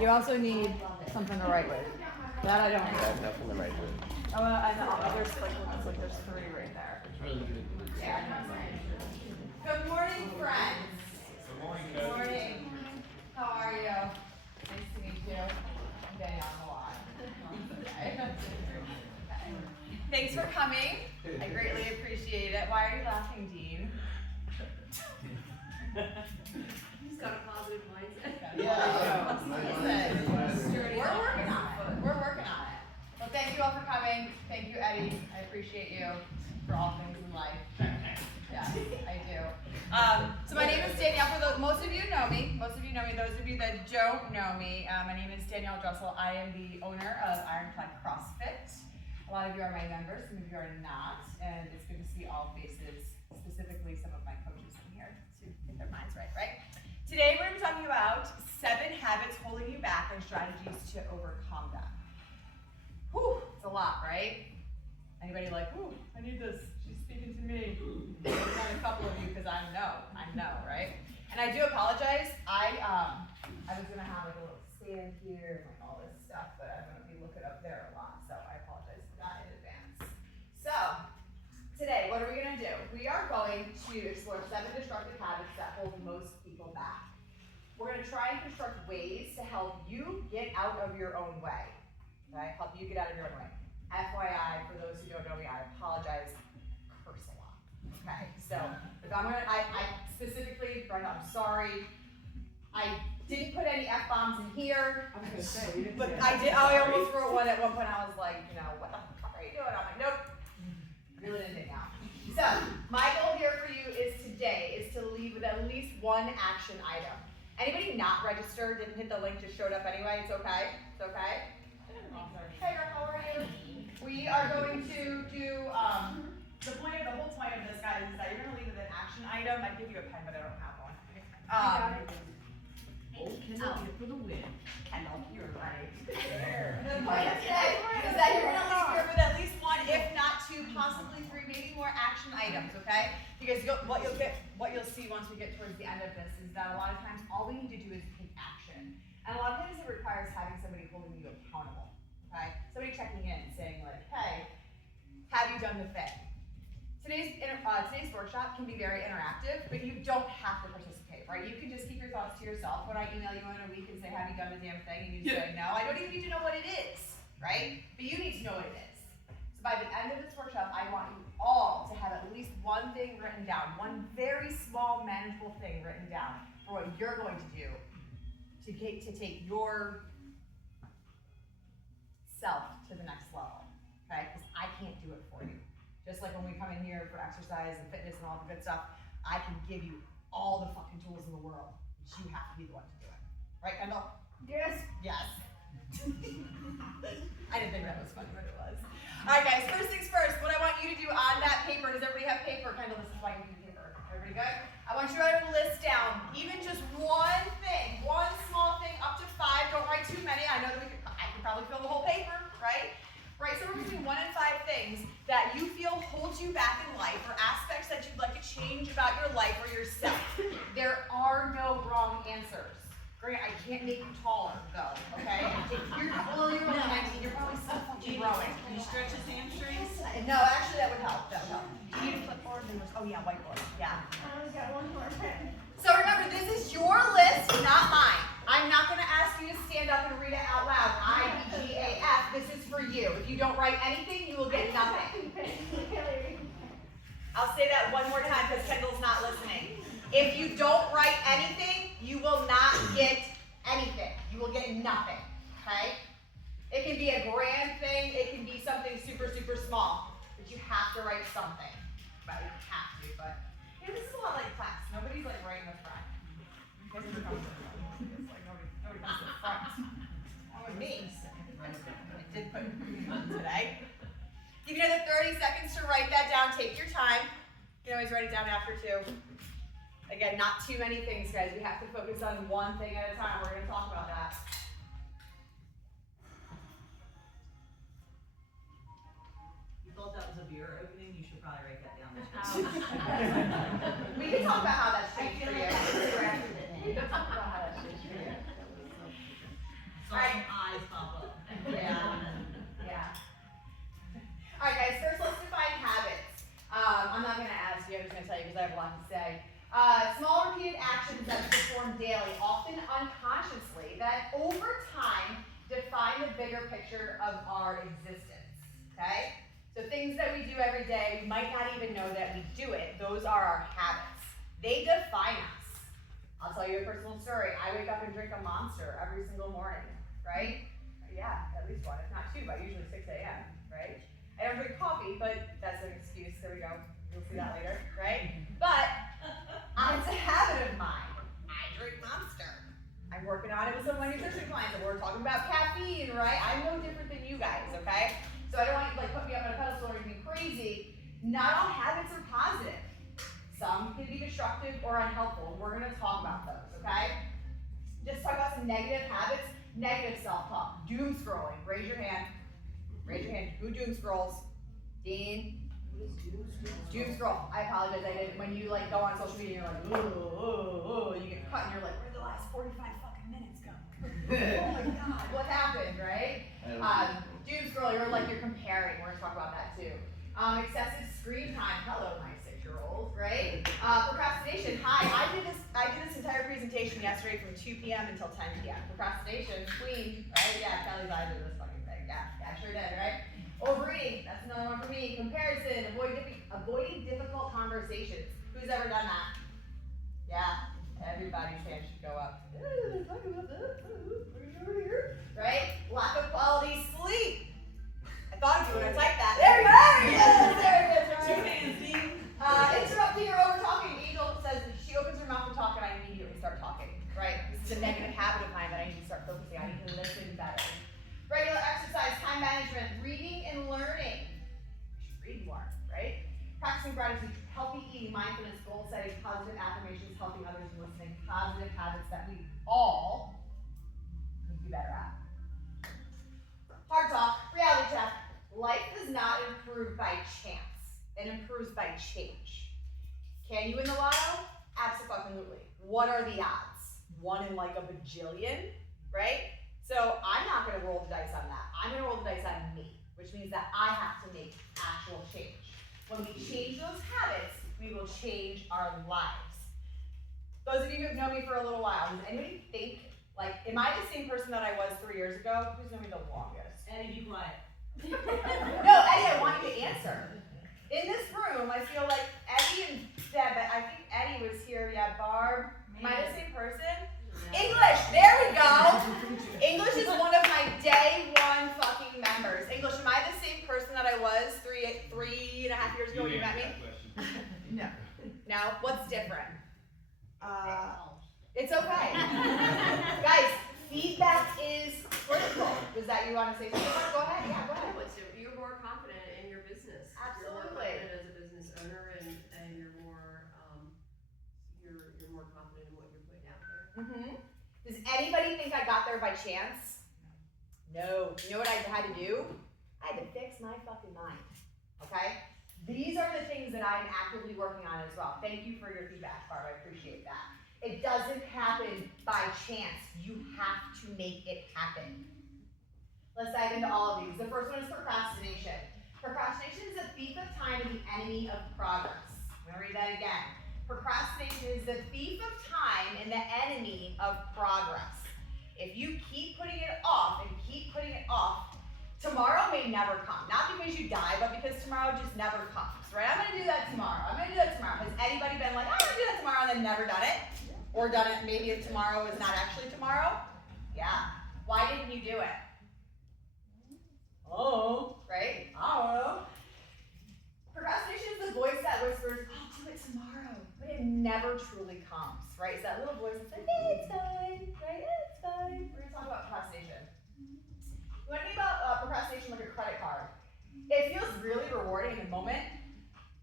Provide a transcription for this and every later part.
You also need something to write with. That I don't I have. have nothing to write with. Oh, and the others, like there's 3 right there. Yeah. Good morning, friends. Good morning, Good Coach. morning. How are you? Nice to meet you. I'm getting on a lot. Okay. Okay. Thanks for coming. I greatly appreciate it. Why are you laughing, Dean? He's got a positive mindset. Yeah. We're working on it. We're working on it. Well, thank you all for coming. Thank you, Eddie. I appreciate you for all things in life. Yes, I do. So my name is Danielle. Most of you know me. Most of you know me. Those of you that don't know me, my name is Danielle Dressel. I am the owner of Ironclad CrossFit. A lot of you are my members. Some of you are not. And it's good to see all faces, specifically some of my coaches in here to get their minds right, right? Today we're going to be talking about 7 habits holding you back and strategies to overcome them. Whew, it's a lot, right? Anybody like, ooh, I need this. She's speaking to me. Not a couple of you because I know, right? And I do apologize. I was gonna have like a little stand here and like all this stuff, but I'm gonna be looking up there a lot, so I apologize for that in advance. So today, what are we gonna do? We are going to explore 7 destructive habits that hold most people back. We're gonna try and construct ways to help you get out of your own way. Okay, help you get out of your own way. FYI, for those who don't know me, I apologize, curse a lot. Okay, so if I'm gonna, I specifically, Brenda, I'm sorry. I didn't put any F-bombs in here. I was gonna say, you didn't But say I that. did, I almost wrote one at one point. I was like, you know, what the fuck are you doing? I'm like, nope, really didn't dig out. So my goal here for you is today is to leave with at least 1 action item. Anybody not registered, didn't hit the link, just showed up anyway, it's okay, it's okay. Hey, Rick, how are you? We are going to do, the whole point of this, guys, is that you're gonna leave with an action item. I give you a pen, but I don't have one. Kendall, here for the win. Kendall, you're right. The point of today is that you're gonna leave here with at least 1, if not 2, possibly 3, maybe more action items, okay? Because what you'll see once we get towards the end of this is that a lot of times all we need to do is take action. And a lot of times it requires having somebody holding you accountable, okay? Somebody checking in and saying like, hey, have you done the thing? Today's workshop can be very interactive, but you don't have to participate, right? You can just keep your thoughts to yourself. When I email you in a week and say, have you done the damn thing? And you say, no, I don't even need to know what it is, right? But you need to know what it is. So by the end of this workshop, I want you all to have at least 1 thing written down, 1 very small, manageable thing written down for what you're going to do to take your self to the next level, okay? Because I can't do it for you. Just like when we come in here for exercise and fitness and all the good stuff, I can give you all the fucking tools in the world. But you have to be the one to do it. Right, Kendall? Yes. Yes. I didn't think that was funny, but it was. All right, guys, first things first, what I want you to do on that paper, does everybody have paper? Kendall, this is why you need paper. Everybody good? I want you to write a list down, even just 1 thing, 1 small thing, up to 5. Don't write too many. I know that I could probably fill the whole paper, right? Right, somewhere between 1 and 5 things that you feel hold you back in life, or aspects that you'd like to change about your life or yourself. There are no wrong answers. Great, I can't make you taller, though, okay? You're only 19, you're probably still fucking growing. Can you stretch his hamstrings? No, actually that would help, that would help. Do you need a clipboard? Oh yeah, whiteboard, yeah. I got 1 more. So remember, this is your list, not mine. I'm not gonna ask you to stand up and read it out loud. IBGAF, this is for you. If you don't write anything, you will get nothing. I'll say that 1 more time because Kendall's not listening. If you don't write anything, you will not get anything. You will get nothing, okay? It can be a grand thing, it can be something super, super small, but you have to write something. Well, you don't have to, but yeah, this is a lot like class. Nobody's like right in the front. You guys are comfortable. It's like nobody comes to the front. That was me. I did put on today. Give you another 30 seconds to write that down. Take your time. You can always write it down after too. Again, not too many things, guys. We have to focus on 1 thing at a time. We're going to talk about that. You thought that was a beer opening? You should probably write that down. We can talk about how that's changed for you. We can talk about how that's changed for you. unconsciously that over time define the bigger picture of our existence, okay? So things that we do every day, we might not even know that we do it. Those are our habits. They define us. I'll tell you a personal story. I wake up and drink a Monster every single morning, right? Yeah, at least one, if not two, but usually 6 a.m., right? I don't drink coffee, but that's an excuse. There we go. You'll see that later, right? But it's a habit of mine. I drink Monster. I'm working on it with some of my nutrition clients, and we're talking about caffeine, right? I'm no different than you guys, okay? So I don't want you to like put me up on a pedestal or anything crazy. Not all habits are positive. Some can be destructive or unhelpful, and we're gonna talk about those, okay? Just talk about some negative habits, negative self-talk, doom scrolling. Raise your hand. Raise your hand. Who doom scrolls? Dean? Doom scroll. I apologize. I did. When you like go on social media, you're like, oh, you get cut, and you're like, where'd the last 45 fucking minutes go? Oh my God, what happened, right? Doom scroll. You're like you're comparing. We're gonna talk about that too. Excessive screen time. Hello, my 6-year-old, right? Procrastination. Hi, I did this entire presentation yesterday from 2 p.m. until 10 p.m. Procrastination, queen, right? Yeah, Kelly's eyes are this fucking thing. Yeah, sure did, right? Overeating, that's another one for me. Comparison, avoiding difficult conversations. Who's ever done that? Yeah, everybody's hand should go up. Talk about that. Over here, right? Lack of quality sleep. I thought of you when I typed that. There you are! Yes, there it is, right? 2 hands, Dean. Interrupting or over talking. Angel says she opens her mouth to talk and I immediately start talking, right? This is a negative habit of mine that I need to start focusing on. I need to listen better. Regular exercise, time management, reading and learning. We should read more, right? Practicing gratitude, healthy eating, mindfulness, goal setting, positive affirmations, helping others, and listening. Positive habits that we all need to be better at. Hard talk, reality check. Life does not improve by chance. It improves by change. Can you win the lotto? Absolutely. What are the odds? 1 in like a bajillion, right? So I'm not going to roll the dice on that. I'm going to roll the dice on me, which means that I have to make actual change. When we change those habits, we will change our lives. Those of you who have known me for a little while, does anybody think, like, am I the same person that I was 3 years ago? Who's known me the longest? Eddie, be quiet. No, Eddie, I want you to answer. In this room, I feel like Eddie and Deb, but I think Eddie was here. Yeah, Barb. Am I the same person? English, there we go. English is one of my day one fucking members. English, am I the same person that I was three and a half years ago when you met me? No. No? What's different? It's okay. Guys, feedback is critical. Was that you want to say something? Go ahead. Yeah, go ahead. You're more confident in your business. Absolutely. You're more confident as a business owner, and you're more confident in what you're putting out there. Mm-hmm. Does anybody think I got there by chance? No. You know what I had to do? I had to fix my fucking mind. Okay? These are the things that I'm actively working on as well. Thank you for your feedback, Barb. I appreciate that. It doesn't happen by chance. You have to make it happen. Let's dive into all of these. The first one is procrastination. Procrastination is a thief of time and the enemy of progress. I'm going to read that again. Procrastination is the thief of time and the enemy of progress. If you keep putting it off and keep putting it off, tomorrow may never come. Not because you die, but because tomorrow just never comes, right? I'm going to do that tomorrow. I'm going to do that tomorrow. Has anybody been like, I'm going to do that tomorrow and then never done it? Or done it maybe if tomorrow is not actually tomorrow? Yeah. Why didn't you do it? Oh, right? I don't know. Procrastination is the voice that whispers, I'll do it tomorrow. But it never truly comes, right? It's that little voice that's like, hey, it's fine, right? It's fine. We're going to talk about procrastination. You want to think about procrastination like a credit card. It feels really rewarding in the moment,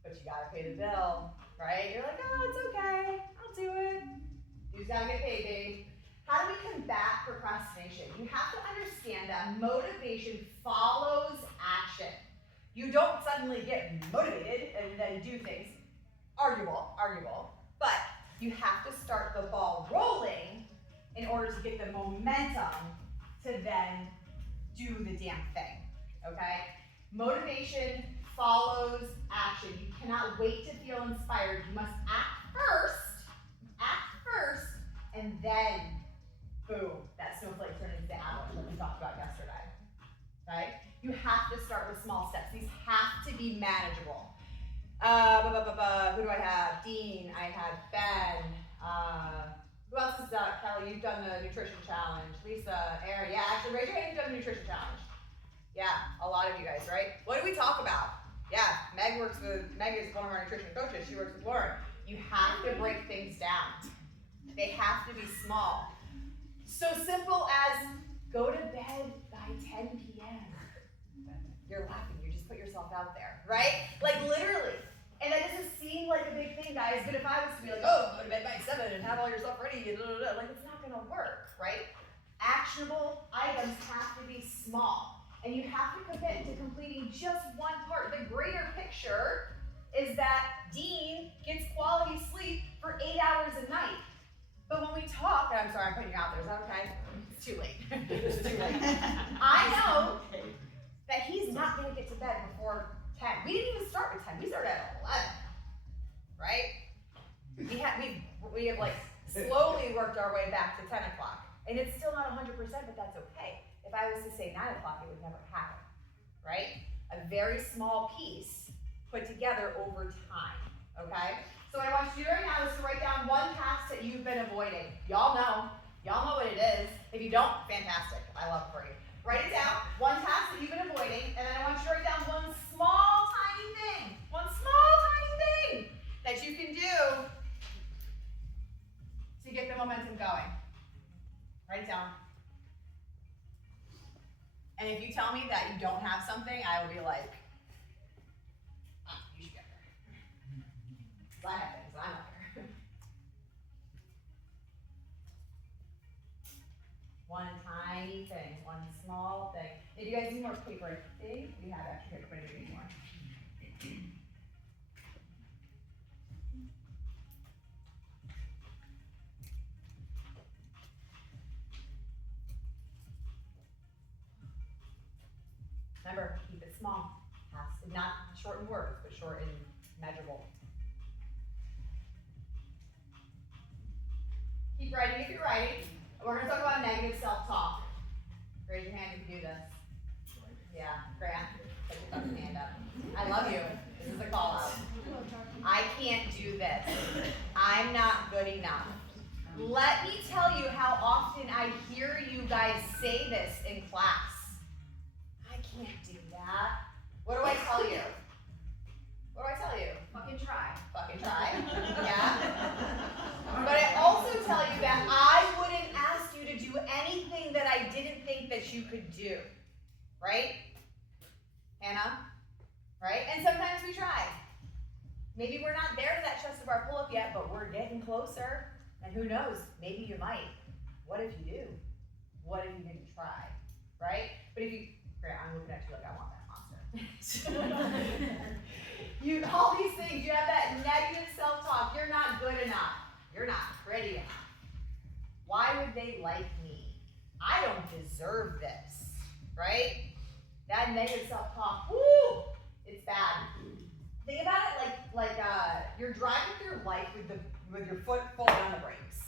but you got to pay the bill, right? You're like, oh, it's okay. I'll do it. You just got to get paid, babe. How do we combat procrastination? You have to understand that motivation follows action. You don't suddenly get motivated and then do things. Arguable, but you have to start the ball rolling in order to get the momentum to then do the damn thing, okay? Motivation follows action. You cannot wait to feel inspired. You must act first, and then okay? You have to start with small steps. These have to be manageable. Who do I have? Dean, I have Ben, who else is Kelly, you've done the nutrition challenge. Lisa, Aaron, yeah, actually raise your hand if you've done the nutrition challenge. Yeah, a lot of you guys, right? What do we talk about? Yeah, Meg is one of our nutrition coaches. She works with Lauren. You have to break things down. They have to be small. So simple as go to bed by 10 p.m. You're laughing, you just put yourself out there, right? Like literally. And that doesn't seem like a big thing, guys, but if I was to be like, oh, go to bed by 7 and have all your stuff ready, and like it's not gonna work, right? Actionable items have to be small. And you have to commit to completing just one part. The greater picture is that Dean gets quality sleep for 8 hours a night. But when we talk, and I'm sorry, I'm putting you out there, is that okay? It's too late. It's too late. I know that he's not gonna get to bed before 10. We didn't even start with 10, we started at 11, right? We have like slowly worked our way back to 10 o'clock. And it's still not 100%, but that's okay. If I was to say 9 o'clock, it would never happen, right? A very small piece put together over time, okay? So what I want you to do right now is to write down one task that you've been avoiding. Y'all know what it is. If you don't, fantastic, I love it for you. Write it down, one task that you've been avoiding, and then I want you to write down one small, tiny thing that you can do to get the momentum going. Write it down. And if you tell me that you don't have something, I will be like, you should get there. I have things, I'm not there. One tiny thing, one small thing. If you guys need more paper, I think we have extra paper, but if you need more. Remember, keep it small. Not short in words, but short and measurable. Keep writing if you're writing. We're going to talk about negative self-talk. Raise your hand if you do this. Yeah, Grant, put your fucking hand up. I love you. This is a call out. I can't do this. I'm not good enough. Let me tell you how often I hear you guys say this in class. I can't do that. What do I tell you? What do I tell you? Fucking try. Fucking try. Yeah. But I also tell you that I wouldn't ask you to do anything that I didn't think that you could do. Right? Hannah? Right? And sometimes we try. Maybe we're not there to that chest bar pull-up yet, but we're getting closer. And who knows? Maybe you might. What if you do? What if you didn't try? Right? But if you, Grant, I'm looking at you like I want that monster. All these things, you have that negative self-talk. You're not good enough. You're not pretty enough. Why would they like me? I don't deserve this, right? That negative self-talk, woo, it's bad. Think about it like you're driving through life with your foot fully on the brakes.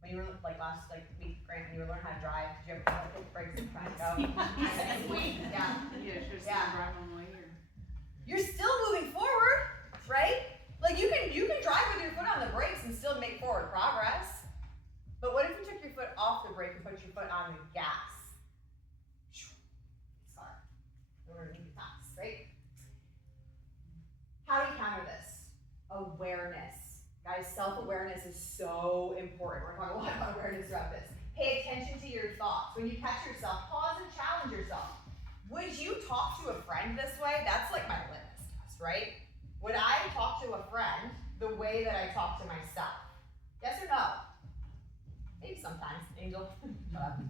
When you were last week, Grant, when you were learning how to drive, did you ever hit the brakes and try to go? Yeah. You're still moving forward, right? Like you can drive with your foot on the brakes and still make forward progress. But what if you took your foot off the brake and put your foot on the gas? Sorry. We're gonna need fast, right? How do you counter this? Awareness. Guys, self-awareness is so important. We're talking a lot about awareness throughout this. Pay attention to your thoughts. When you catch yourself, pause and challenge yourself. Would you talk to a friend this way? That's like my litmus test, right? Would I talk to a friend the way that I talk to myself? Yes or no? Maybe sometimes, Angel. Shut up.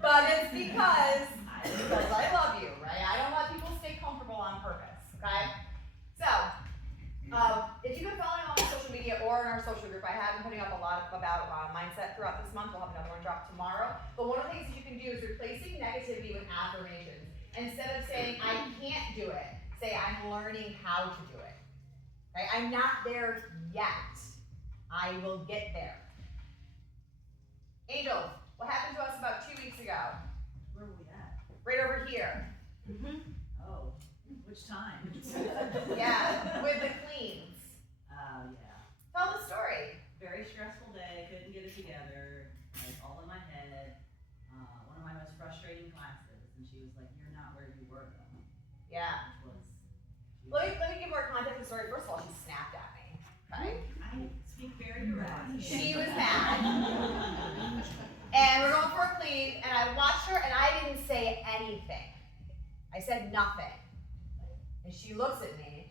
But it's because I love you, right? I don't let people stay comfortable on purpose, okay? So, if you've been following on social media or in our social group, I have been putting up a lot about mindset throughout this month. We'll have another one drop tomorrow. But one of the things that you can do is replacing negativity with affirmations. Instead of saying, I can't do it, say, I'm learning how to do it. Right? I'm not there yet. I will get there. Angel, what happened to us about 2 weeks ago? Where were we Which time? Yeah, with the cleans. Oh, yeah. Tell the story. Very stressful day, couldn't get it together, like all in my head. One of my most frustrating classes, and she was like, "You're not where you were though." Yeah. Which was. Let me give more context to the story. First of all, she snapped at me. Okay. I speak very direct. She was mad. And we're going for a clean, and I watched her, and I didn't say anything. I said nothing. And she looks at me.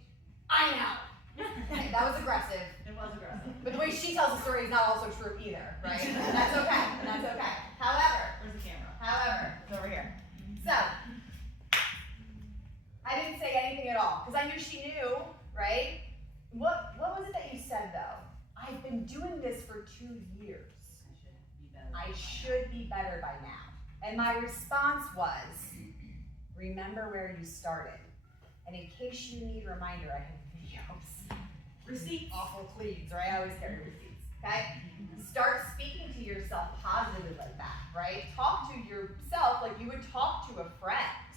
I know. That was aggressive. It was aggressive. But the way she tells the story is not also true either, right? That's okay. That's okay. However, Where's the camera? it's over here. So, I didn't say anything at all because I knew she knew, right? What was it that you said though? I've been doing this for 2 years. I should be better by now. And my response was, remember where you started. And in case you need a reminder, I have videos. Receipts. Awful cleans, right? I always carry receipts, okay? Start speaking to yourself positively like that, right? Talk to yourself like you would talk to a friend,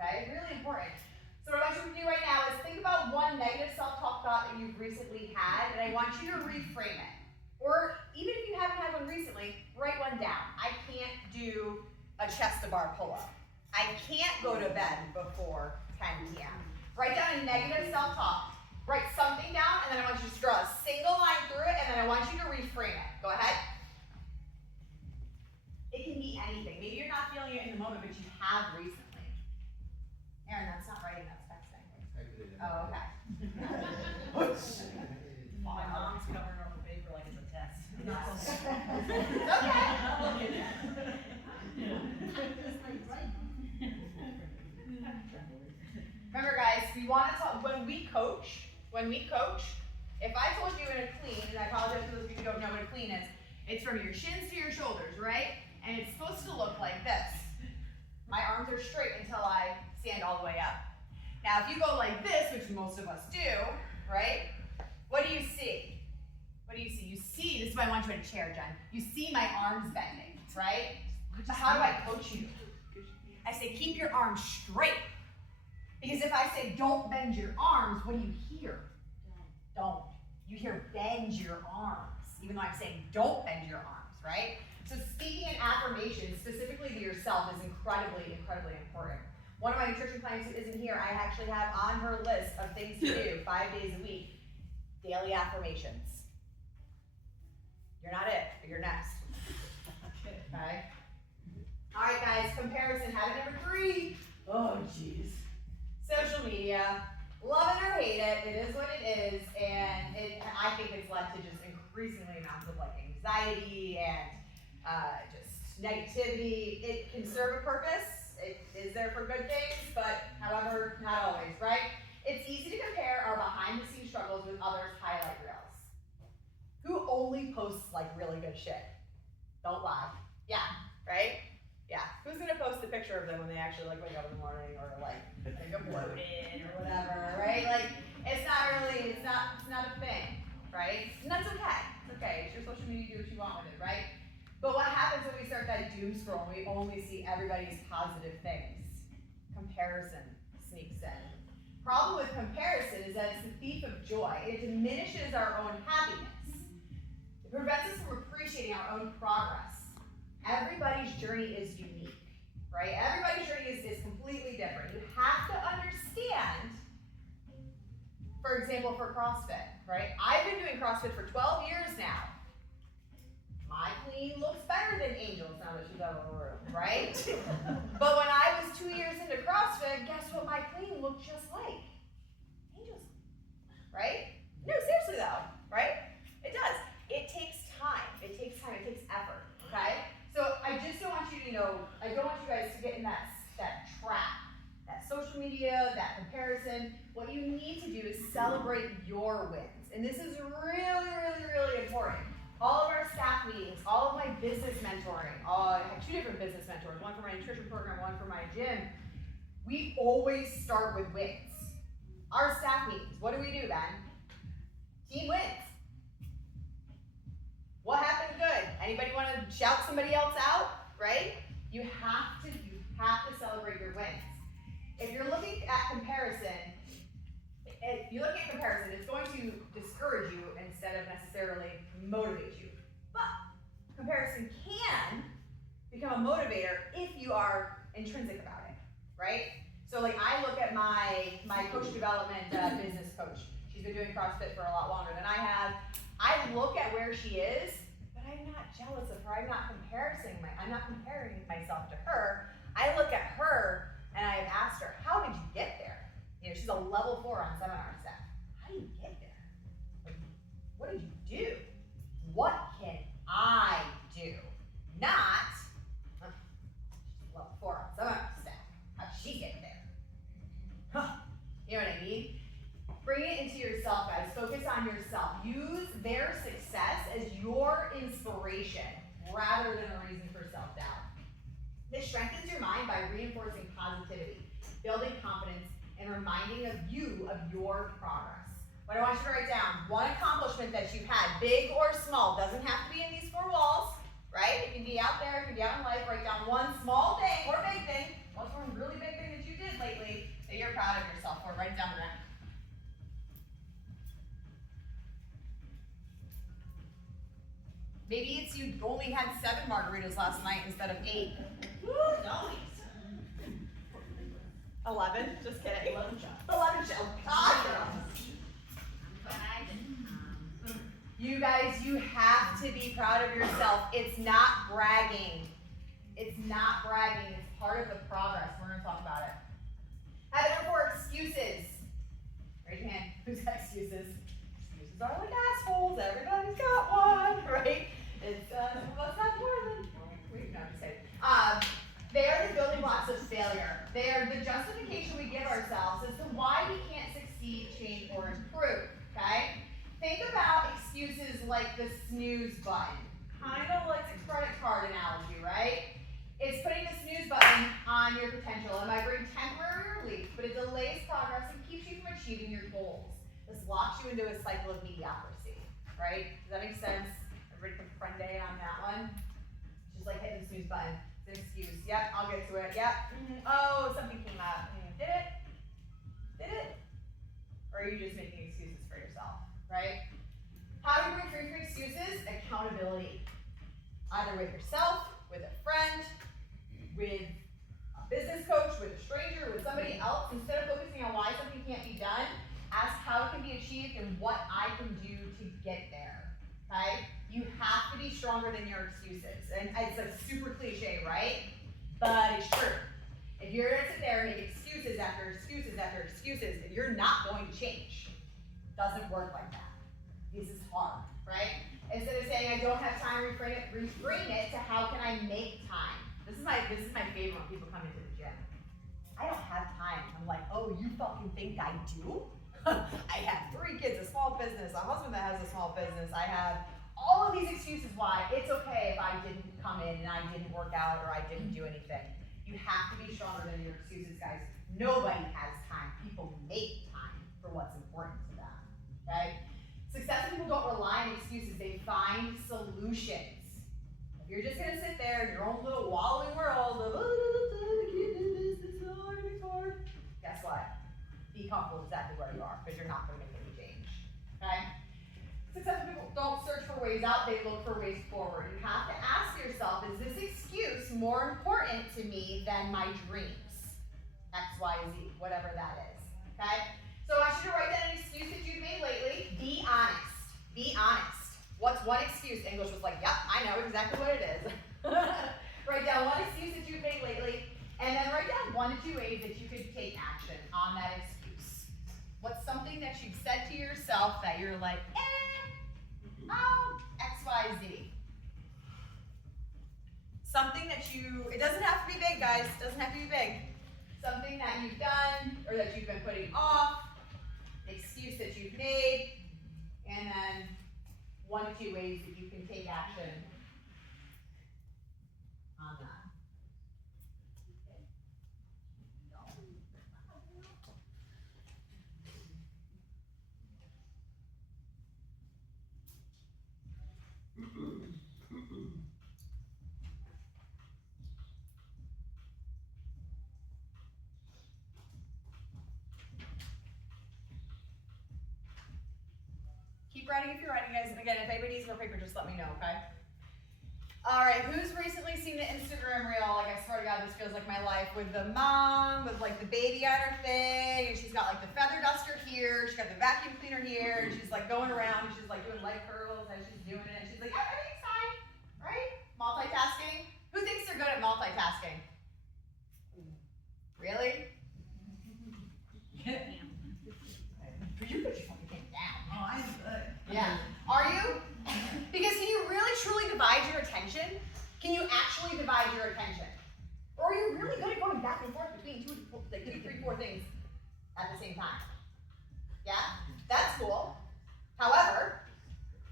okay? Really important. So what I want you to do right now is think about one negative self-talk thought that you've recently had, and I want you to reframe it. Or even if you haven't had one recently, write one down. I can't do a chest-to-bar pull-up. I can't go to bed before 10 p.m. Write down a negative self-talk. Write something down, and then I want you to draw a single line through it, and then I want you to reframe it. Go ahead. It can be anything. Maybe you're not feeling it in the moment, but you have recently. Aaron, that's not writing, that's texting. Oh, okay. My mom's covering up the paper like it's a test. Remember guys, we want to talk, when we coach, if I told you in a clean, and I apologize for those of you who don't know what a clean is, it's from your shins to your shoulders, right? And it's supposed to look like this. My arms are straight until I stand all the way up. Now, if you go like this, which most of us do, right? What do you see? What do you see? You see, this is why I want you in a chair, Jen. You see my arms bending, right? But how do I coach you? I say, keep your arms straight. Because if I say, don't bend your arms, what do you hear? Don't. You hear, bend your arms. Even though I'm saying, don't bend your arms, right? So speaking in affirmations, specifically to yourself, is incredibly, incredibly important. One of my nutrition clients who isn't here, I actually have on her list of things to do 5 days a week, daily affirmations. You're not it, but you're next. Okay? All right, guys, comparison, habit number 3. Oh, jeez. Social media, love it or hate it, it is what it is, and I think it's led to just increasingly amounts of like anxiety and just negativity. It can serve a purpose. It is there for good things, but however, not always, right? It's easy to compare our behind-the-scenes struggles with others' highlight reels. Who only posts like really good shit? Don't lie. Yeah, right? Yeah. Who's gonna post a picture of them when they actually like wake up in the morning or like bloated or whatever, right? Like it's not a thing, right? And that's okay. It's okay. It's your social media, do what you want with it, right? But what happens when we start that doom scroll and we only see everybody's positive things? Comparison sneaks in. Problem with comparison is that it's the thief of joy. It diminishes our own happiness. It prevents us from appreciating our own progress. Everybody's journey is unique, right? Everybody's journey is completely different. You have to understand, for example, for CrossFit, right? I've been doing CrossFit for 12 years now. My clean looks better than Angel's now that she's out of the room, right? But when I was 2 years into CrossFit, guess what my clean looked just like? Angel's, right? No, seriously though, right? It does. It takes time. It takes effort, okay? So I just don't want you to I don't want you guys to get in that trap, that social media, that comparison. What you need to do is celebrate your wins. And this is really, really, really important. All of our staff meetings, all of my business mentoring, I have 2 different business mentors, one for my nutrition program, one for my gym. We always start with wins. Our staff meetings, what do we do, Ben? Team wins. What happened good? Anybody want to shout somebody else out, right? You have to celebrate your wins. if you're looking at comparison, if you look at comparison, it's going to discourage you instead of necessarily motivate you. But comparison can become a motivator if you are intrinsic about it, right? So like I look at my coach development business coach. She's been doing CrossFit for a lot longer than I have. I look at where she is, but I'm not jealous of her. I'm not comparing myself to her. I look at her and I've asked her, how did you get there? You know, she's a level 4 on seminar staff. How do you get there? Like, what did you do? What can I do? Not, she's level 4 on seminar staff. How'd she get there? Huh. You know what I mean? Bring it into yourself, guys. Focus on yourself. Use their success as your inspiration rather than a reason for self-doubt. This strengthens your mind by reinforcing positivity, building confidence, and reminding you of your progress. What I want you to write down, one accomplishment that you've had, big or small, doesn't have to be in these 4 walls, right? It can be out there, it can be out in life. Write down one small thing or big thing. What's one really big thing that you did lately that you're proud of yourself for? Write it down there. Maybe it's you only had 7 margaritas last night instead of 8. Woo, don't 11, just kidding. 11 shots. 11 shots. Awesome. You guys, you have to be proud of yourself. It's not bragging. It's not bragging. It's part of the progress. We're going to talk about it. Habit number 4, excuses. Raise your hand. Who's got excuses? Excuses are like assholes. Everybody's got one, right? It's some of us have more than no, I'm just kidding. They are the building blocks of failure. They are the justification we give ourselves as to why we can't succeed, change, or improve. Okay? Think about excuses like the snooze button. Kind of like the credit card analogy, right? It's putting the snooze button on your potential. It might bring temporary relief, but it delays progress and keeps you from achieving your goals. This locks you into a cycle of mediocrity, right? Does that make sense? Everybody put friend day on that one. Just like hitting the snooze button. It's an excuse. Yep, I'll get to it. Yep. Oh, something came up. Did it? Did it? Or are you just making excuses for yourself, right? How do you break free from excuses? Accountability. Either with yourself, with a friend, with a business coach, with a stranger, with somebody else. Instead of focusing on why something can't be done, ask how it can be achieved and what I can do to get there, okay? You have to be stronger than your excuses. And it's a super cliche, right? But it's true. If you're gonna sit there and make excuses after excuses after excuses, you're not going to change. It doesn't work like that. This is hard, right? Instead of saying I don't have time, reframe it to how can I make time? This is my favorite when people come into the gym. I don't have time. I'm like, oh, you fucking think I do? I have 3 kids, a small business, a husband that has a small business. I have all of these excuses why it's okay if I didn't come in and I didn't work out or I didn't do anything. You have to be stronger than your excuses, guys. Nobody has time. People make time for what's important to them, okay? Successful people don't rely on excuses. They find solutions. If you're just going to sit there in your own little wallowing world of, oh, I can't do this, it's hard, it's hard. Guess what? Be comfortable exactly where you are because you're not going to make any change, okay? Successful people don't search for ways out, they look for ways forward. You have to ask yourself, is this excuse more important to me than my dreams? X, Y, Z, whatever that is, okay? So I want you to write down an excuse that you've made lately. Be honest. Be honest. What's one excuse? English was like, yep, I know exactly what it is. Write down one excuse that you've made lately, and then write down 1 to 2 ways that you could take action on that excuse. What's something that you've said to yourself that you're like, X, Y, Z. Something that it doesn't have to be big, guys. It doesn't have to be big. Something that you've done or that you've been putting off, excuse that you've made, and then 1 to 2 ways that you can take action on that. Keep writing if you're writing, guys. And again, if anybody needs more paper, just let me know, okay? All right, who's recently seen the Instagram reel? Like, I swear to God, this feels like my life, with the mom, with like the baby on her thing, and she's got like the feather duster here, she's got the vacuum cleaner here, and she's like going around, and she's like doing leg curls as she's doing it, and she's like, yeah, everything's fine, right? Multitasking. Who thinks they're good at multitasking? Really? You put your fucking thing down. Oh, I'm good. Yeah. Are you? Because can you really truly divide your attention? Can you actually divide your attention? Or are you really good at going back and forth between two, three, four things at the same time? Yeah? That's cool. However,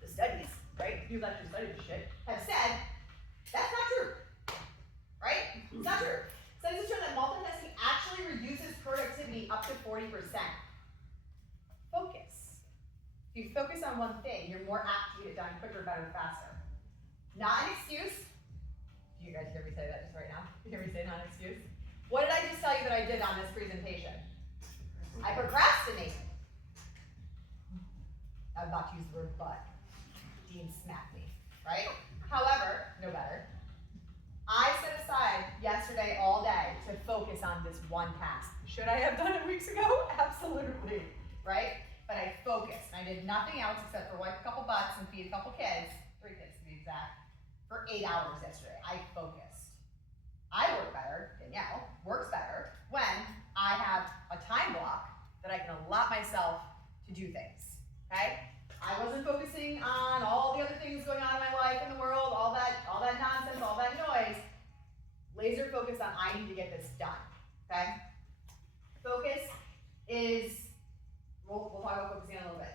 the studies, right? You've actually studied this shit, have said that's not true. Right? It's not true. Studies have shown that multitasking actually reduces productivity up to 40%. Focus. If you focus on one thing, you're more apt to get it done quicker, better, faster. Not an excuse. Do you guys hear me say that just right now? You hear me say not an excuse? What did I just tell you that I did on this presentation? I procrastinated. I'm about to use the word but. Dean smacked me, right? However, no better. I set aside yesterday all day to focus on this one task. Should I have done it weeks ago? Absolutely, right? But I focused, and I did nothing else except for wipe a couple butts and feed a couple kids, 3 kids to be exact, for 8 hours yesterday. I focused. I work better, Danielle works better, when I have a time block that I can allot myself to do things, okay? I wasn't focusing on all the other things going on in my life, in the world, all that nonsense, all that noise. Laser focused on I need to get this done, okay? Focus is, we'll talk about focusing in a little bit.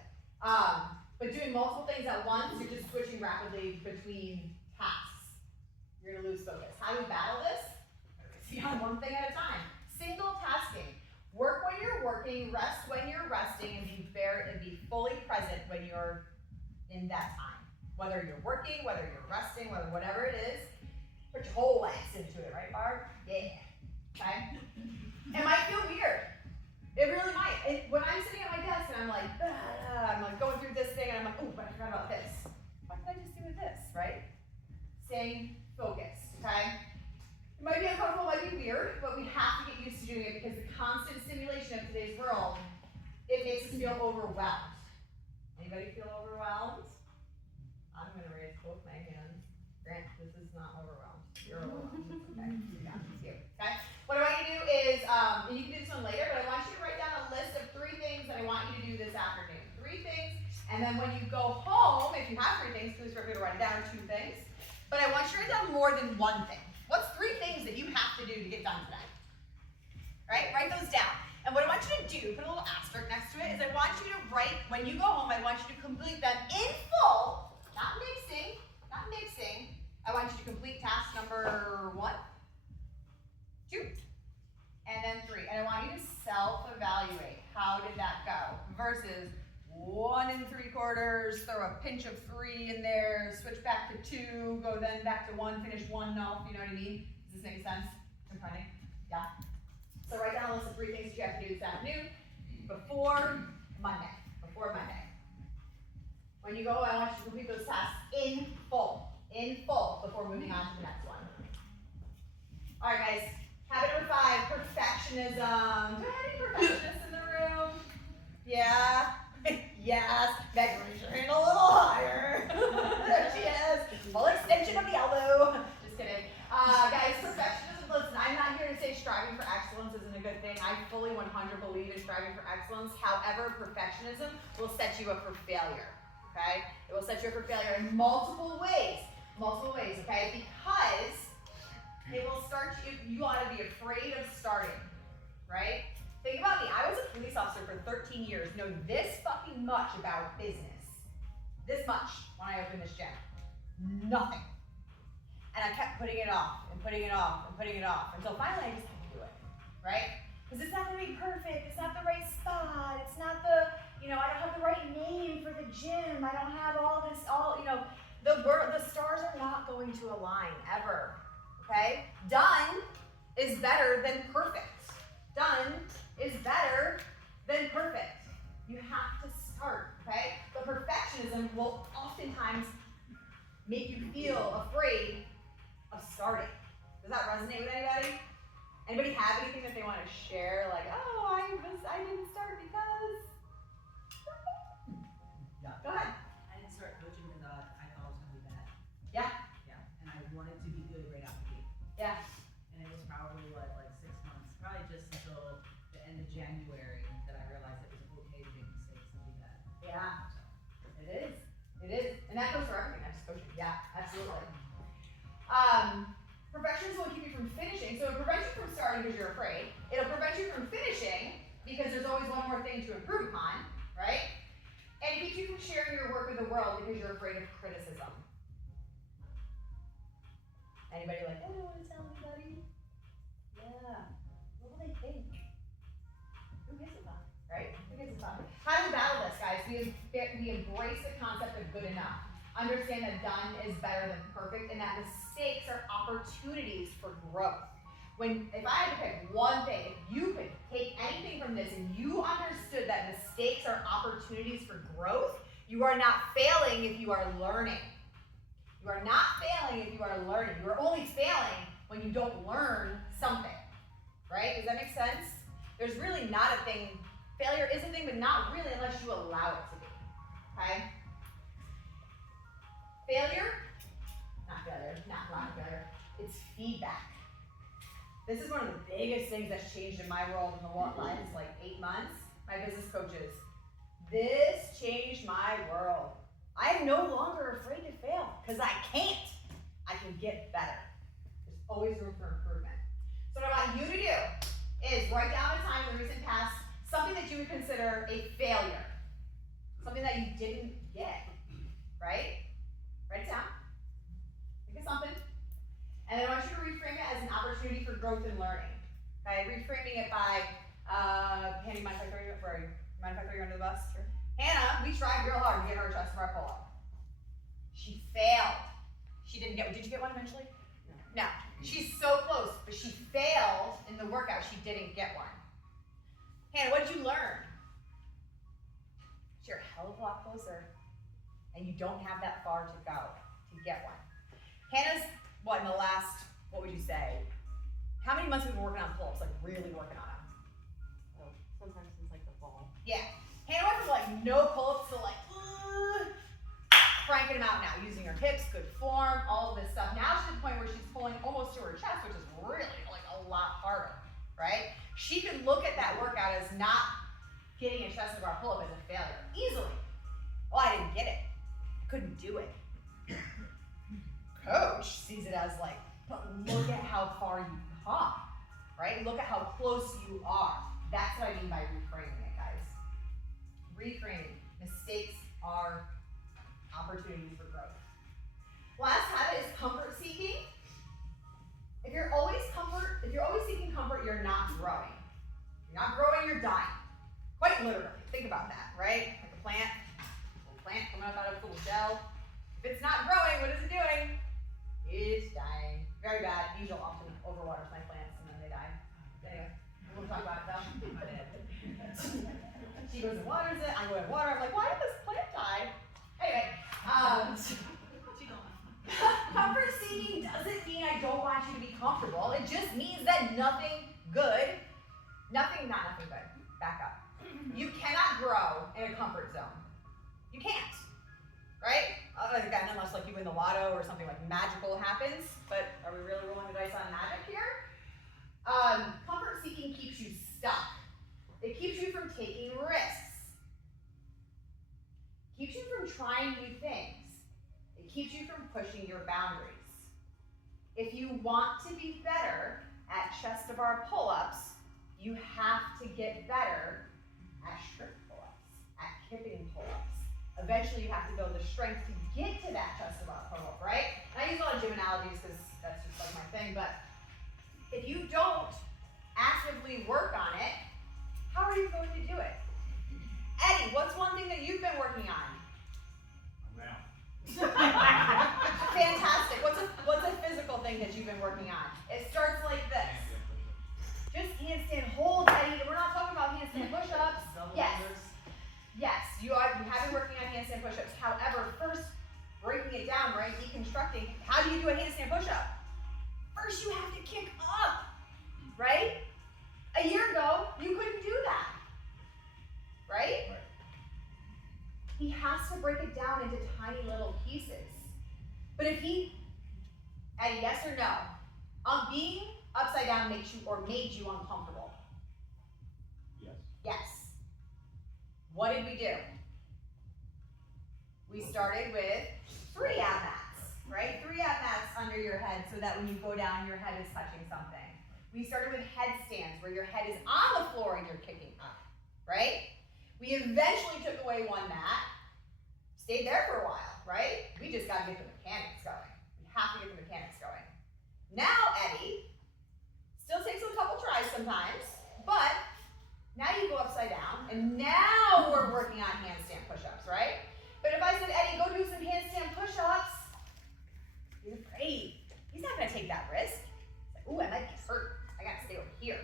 But doing multiple things at once, you're just switching rapidly between tasks. You're gonna lose focus. How do we battle this? See on one thing at a time. Single tasking. Work when you're working, rest when you're resting, and be fully present when you're in that time. Whether you're working, whether you're resting, whatever it is, put your whole ass into it, right, Barb? Yeah. Okay? It might feel weird. It really might. When I'm sitting at my desk and I'm like going through this thing, and I'm like, oh, but I forgot about this. What did I just do with this, right? Staying focused, okay? It might be uncomfortable, it might be weird, but we have to get used to doing it because the constant stimulation of today's world, it makes us feel overwhelmed. Anybody feel overwhelmed? I'm gonna raise both my hands. Grant, this is not overwhelmed. You're overwhelmed. It's okay. Yeah, it's you. Okay? What I want you to do is, and you can do this one later, but I want you to write down a list of 3 things that I want you to do this afternoon. 3 things, and then when you go home, if you have 3 things, please feel free to write it down, or 2 things. But I want you to write down more than 1 thing. What's 3 things that you have to do to get done today? Right? Write those down. And what I want you to do, put a little asterisk next to it, is I want you to write, when you go home, I want you to complete them in full, not mixing. I want you to complete task number 1, 2, and then 3. And I want you to self-evaluate. How did that go? Versus 1 3/4, throw a pinch of 3 in there, switch back to 2, go then back to 1, finish 1 off, you know what I mean? Does this make sense? I'm trying. Yeah? So write down a list of 3 things that you have to do this afternoon before Monday. When you go, I want you to complete those tasks in full, before moving on to the next one. All right, guys. Habit number 5, perfectionism. Do I have any perfectionists in the room? Yeah. Yes. Meg, raise your hand a little higher. There she is. Full extension of the elbow. Just kidding. Guys, perfectionism, listen, I'm not here to say striving for excellence isn't a good thing. I fully 100% believe in striving for excellence. However, perfectionism will set you up for failure. Okay? It will set you up for failure in multiple ways. Okay? Because it will start you ought to be afraid of starting. Right? Think about me. I was a police officer for 13 years, know this fucking much about business. This much when I opened this gym. Nothing. And I kept putting it off and putting it off until finally I just had to do it. Right? Because it's not going to be perfect. It's not the right spot. It's not the, I don't have the right name for the gym. I don't have the stars are not going to align ever. Okay? Done is better than perfect. Done is better than perfect. You have to start, okay? But perfectionism will oftentimes make you feel afraid of starting. Does that resonate with anybody? Anybody have anything that they want to share? Like, oh, I didn't start because. Yeah. Go ahead. I didn't start coaching because I thought it was gonna be bad. Yeah. Yeah. And I wanted to be good right out the gate. Yeah. And it was probably like 6 months, probably just until the end of January that I realized it was okay to make mistakes and do that. Yeah. It is. It is. And that goes for everything, not just coaching. Yeah, absolutely. Perfectionism will keep you from finishing. So it prevents you from starting because you're afraid. It'll prevent you from finishing because there's always one more thing to improve upon, right? And it keeps you from sharing your work with the world because you're afraid of criticism. Anybody like, I don't want to tell anybody? Yeah. What will they think? Who gives a fuck, right? Who gives a fuck? How do we battle this, guys? We embrace the concept of good enough. Understand that done is better than perfect, and that mistakes are opportunities for growth. If I had to pick one thing, if you could take anything from this and you understood that mistakes are opportunities for growth, you are not failing if you are learning. You are not failing if you are learning. You are only failing when you don't learn something, right? Does that make sense? There's really not a thing. Failure is a thing, but not really unless you allow it to be, okay? Not failure, it's feedback. This is one of the biggest things that's changed in my world in the last 8 months. My business coaches. This changed my world. I am no longer afraid to fail because I can't. I can get better. There's always room for improvement. So what I want you to do is write down a time in the recent past, something that you would consider a failure. Something that you didn't get, right? Write it down. Think of something. And then I want you to reframe it as an opportunity for growth and learning. Okay, reframing it by, Hannah, mind if I throw you under the bus? Sure. Hannah, we tried real hard to get her a chest of our pull-up. She failed. She didn't get one. Did you get one eventually? No. She's so close, but she failed in the workout. She didn't get one. Hannah, what did you learn? You're a hell of a lot closer, and you don't have that far to go to get one. Hannah's, in the last, what would you say? How many months have we been working on pull-ups, really working on them? Oh, sometimes since the fall. Yeah. Hannah went from no pull-ups to cranking them out now, using her hips, good form, all of this stuff. Now she's at the point where she's pulling almost to her chest, which is really a lot harder, right? She could look at that workout as not getting a chest of our pull-up as a failure, easily. Well, I didn't get it. I couldn't do it. Coach sees it as but look at how far you come, right? Look at how close you are. That's what I mean by reframing it, guys. Reframing. Mistakes are opportunities for growth. Last habit is comfort seeking. If you're always seeking comfort, you're not growing. You're not growing, you're dying. Quite literally. Think about that, right? Like a little plant coming up out of a little shell. If it's not growing, what is it doing? It's dying. Very bad. Angel often overwaters my plants and then they die. Anyway, we'll talk about it though. She goes and waters it, I go and water. I'm like, why did this plant die? Anyway, comfort seeking doesn't mean I don't want you to be comfortable. It just means that not nothing good. Back up. You cannot grow in a comfort zone. You can't, right? Again, unless you win the lotto or something magical happens. But are we really rolling the dice on magic here? Comfort seeking keeps you stuck. It keeps you from taking risks. Keeps you from trying new things. It keeps you from pushing your boundaries. If you want to be better at chest to bar pull-ups, you have to get better at strip pull-ups, at kipping pull-ups. Eventually you have to build the strength to get to that chest to bar pull-up, right? And I use a lot of gym analogies because that's just my thing, but if you don't actively work on it, how are you going to do it? Eddie, what's one thing that you've been working on? Wow. Fantastic. What's a physical thing that you've been working on? It starts like this. Just handstand holds, Eddie. We're not talking about handstand push-ups. Yes. you have been working on handstand push-ups. However, first, breaking it down, right, deconstructing, how do you do a handstand push-up? First, you have to kick up, right? A year ago, you couldn't do that, right? He has to break it down into tiny little pieces. But if he, Eddie, yes or no, being upside down made you uncomfortable? Yes. Yes. What did we do? We started with 3 ab mats, right? 3 ab mats under your head so that when you go down, your head is touching something. We started with headstands where your head is on the floor and you're kicking up, right? We eventually took away 1 mat, stayed there for a while, right? We just got to get the mechanics going. We have to get the mechanics going. Now, Eddie, still takes a couple tries sometimes, but now you go upside down, and now we're working on handstand push-ups, right? But if I said, Eddie, go do some handstand push-ups, he's afraid. He's not gonna take that risk. He's like, ooh, I might get hurt. I gotta stay over here.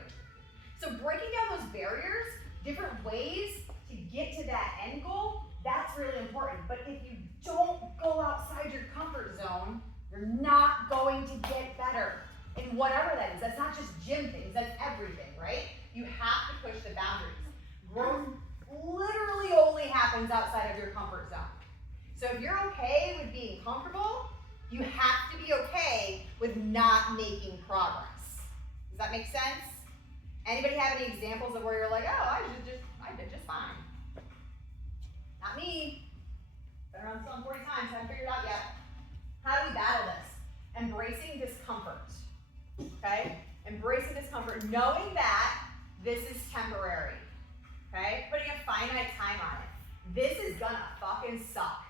So breaking down those barriers, different ways to get to that end goal, that's really important. But if you don't go outside your comfort zone, you're not going to get better in whatever that is. That's not just gym things, that's everything, right? You have to push the boundaries. Growth literally only happens outside of your comfort zone. So if you're okay with being comfortable, you have to be okay with not making progress. Does that make sense? Anybody have any examples of where you're like, oh, I did just fine? Not me. Been around some 40 times, haven't figured it out yet. How do we battle this? Embracing discomfort, okay? Embracing discomfort, knowing that this is temporary, okay? Putting a finite time on it. This is gonna fucking suck.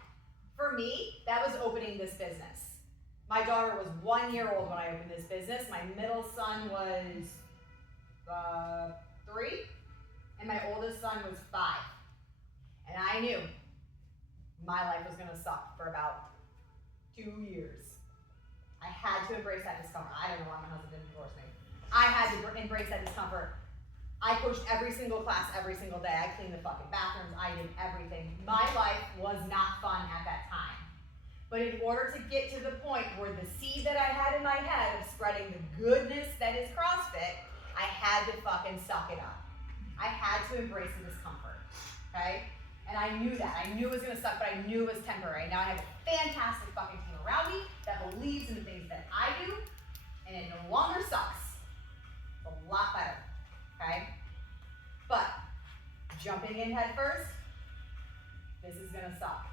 For me, that was opening this business. My daughter was 1 year old when I opened this business. My middle son was 3, and my oldest son was 5. And I knew my life was gonna suck for about 2 years. I had to embrace that discomfort. I don't know why my husband didn't divorce me. I had to embrace that discomfort. I coached every single class every single day. I cleaned the fucking bathrooms. I did everything. My life was not fun at that time. But in order to get to the point where the seed that I had in my head of spreading the goodness that is CrossFit, I had to fucking suck it up. I had to embrace the discomfort, okay? And I knew that. I knew it was gonna suck, but I knew it was temporary. Now I have a fantastic fucking team around me that believes in the things that I do, and it no longer sucks. It's a lot better, okay? But jumping in head first, this is gonna suck,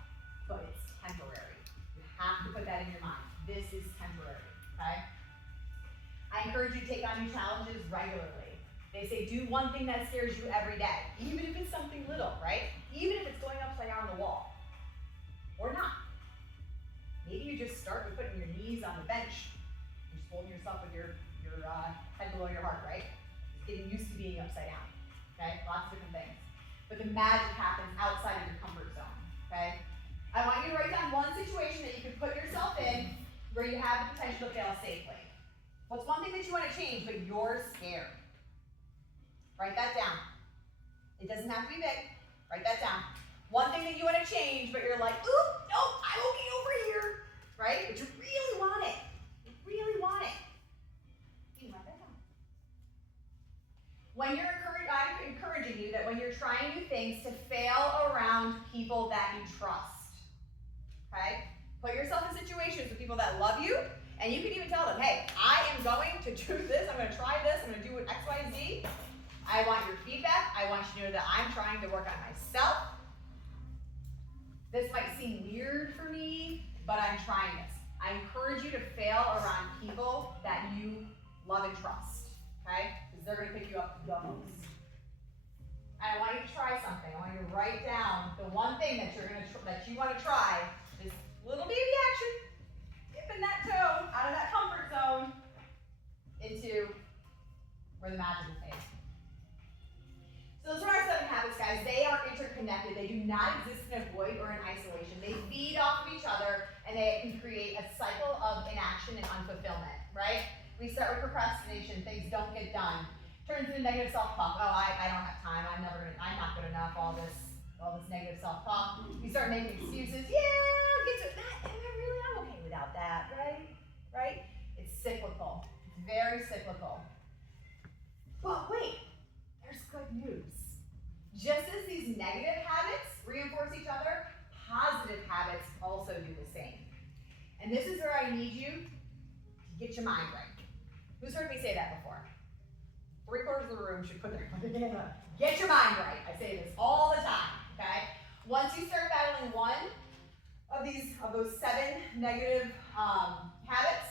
but it's temporary. You have to put that in your mind. This is temporary, okay? I encourage you to take on new challenges regularly. They say do one thing that scares you every day, even if it's something little, right? Even if it's going upside down on the wall, or not. Maybe you just start with putting your knees on the bench. You're just holding yourself with your head below your heart, right? Just getting used to being upside down, okay? Lots of different things. But the magic happens outside of your comfort zone, okay? I want you to write down one situation that you could put yourself in where you have the potential to fail safely. What's one thing that you want to change, but you're scared? Write that down. It doesn't have to be big. Write that down. One thing that you want to change, but you're like, ooh, nope, I'm okay over here, right? But you really want it. You really want it. You write that down. When you're I'm encouraging you that when you're trying new things, to fail around people that you trust, okay? Put yourself in situations with people that love you, and you can even tell them, hey, I am going to do this, I'm going to try this, I'm going to do X, Y, Z. I want your feedback. I want you to know that I'm trying to work on myself. This might seem weird for me, but I'm trying this. I encourage you to fail around people that you love and trust, okay? Because they're going to pick you up the most. And I want you to try something. I want you to write down the one thing that you want to try. This little baby action, dipping that toe out of that comfort zone into where the magic is made. So those are our 7 habits, guys. They are interconnected. They do not exist in a void or in isolation. They feed off of each other, and they can create a cycle of inaction and unfulfillment, right? We start with procrastination. Things don't get done. Turns into negative self-talk. Oh, I don't have time. I'm not good enough. All this all this negative self-talk. You start making excuses. Yeah, I'll get to that. And I really am okay without that, right? Right? It's cyclical. It's very cyclical. But wait, there's good news. Just as these negative habits reinforce each other, positive habits also do the same. And this is where I need you to get your mind right. Who's heard me say that before? 3/4 of the room should put their hand up. Get your mind right. I say this all the time, okay? Once you start battling one of those 7 negative habits,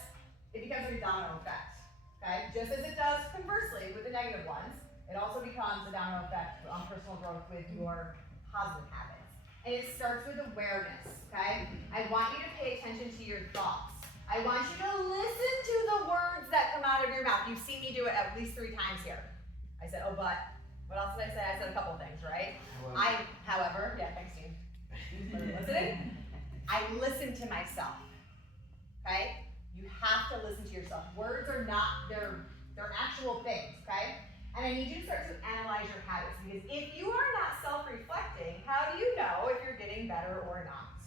it becomes a domino effect, okay? Just as it does conversely with the negative ones, it also becomes a domino effect on personal growth with your positive habits. And it starts with awareness, okay? I want you to pay attention to your thoughts. I want you to listen to the words that come out of your mouth. You've seen me do it at least 3 times here. I said, oh, but. What else did I say? I said a couple of things, right? However, yeah, thanks, Gene. For listening. I listen to myself, okay? You have to listen to yourself. Words are not, they're actual things, okay? And I need you to start to analyze your habits, because if you are not self-reflecting, how do you know if you're getting better or not?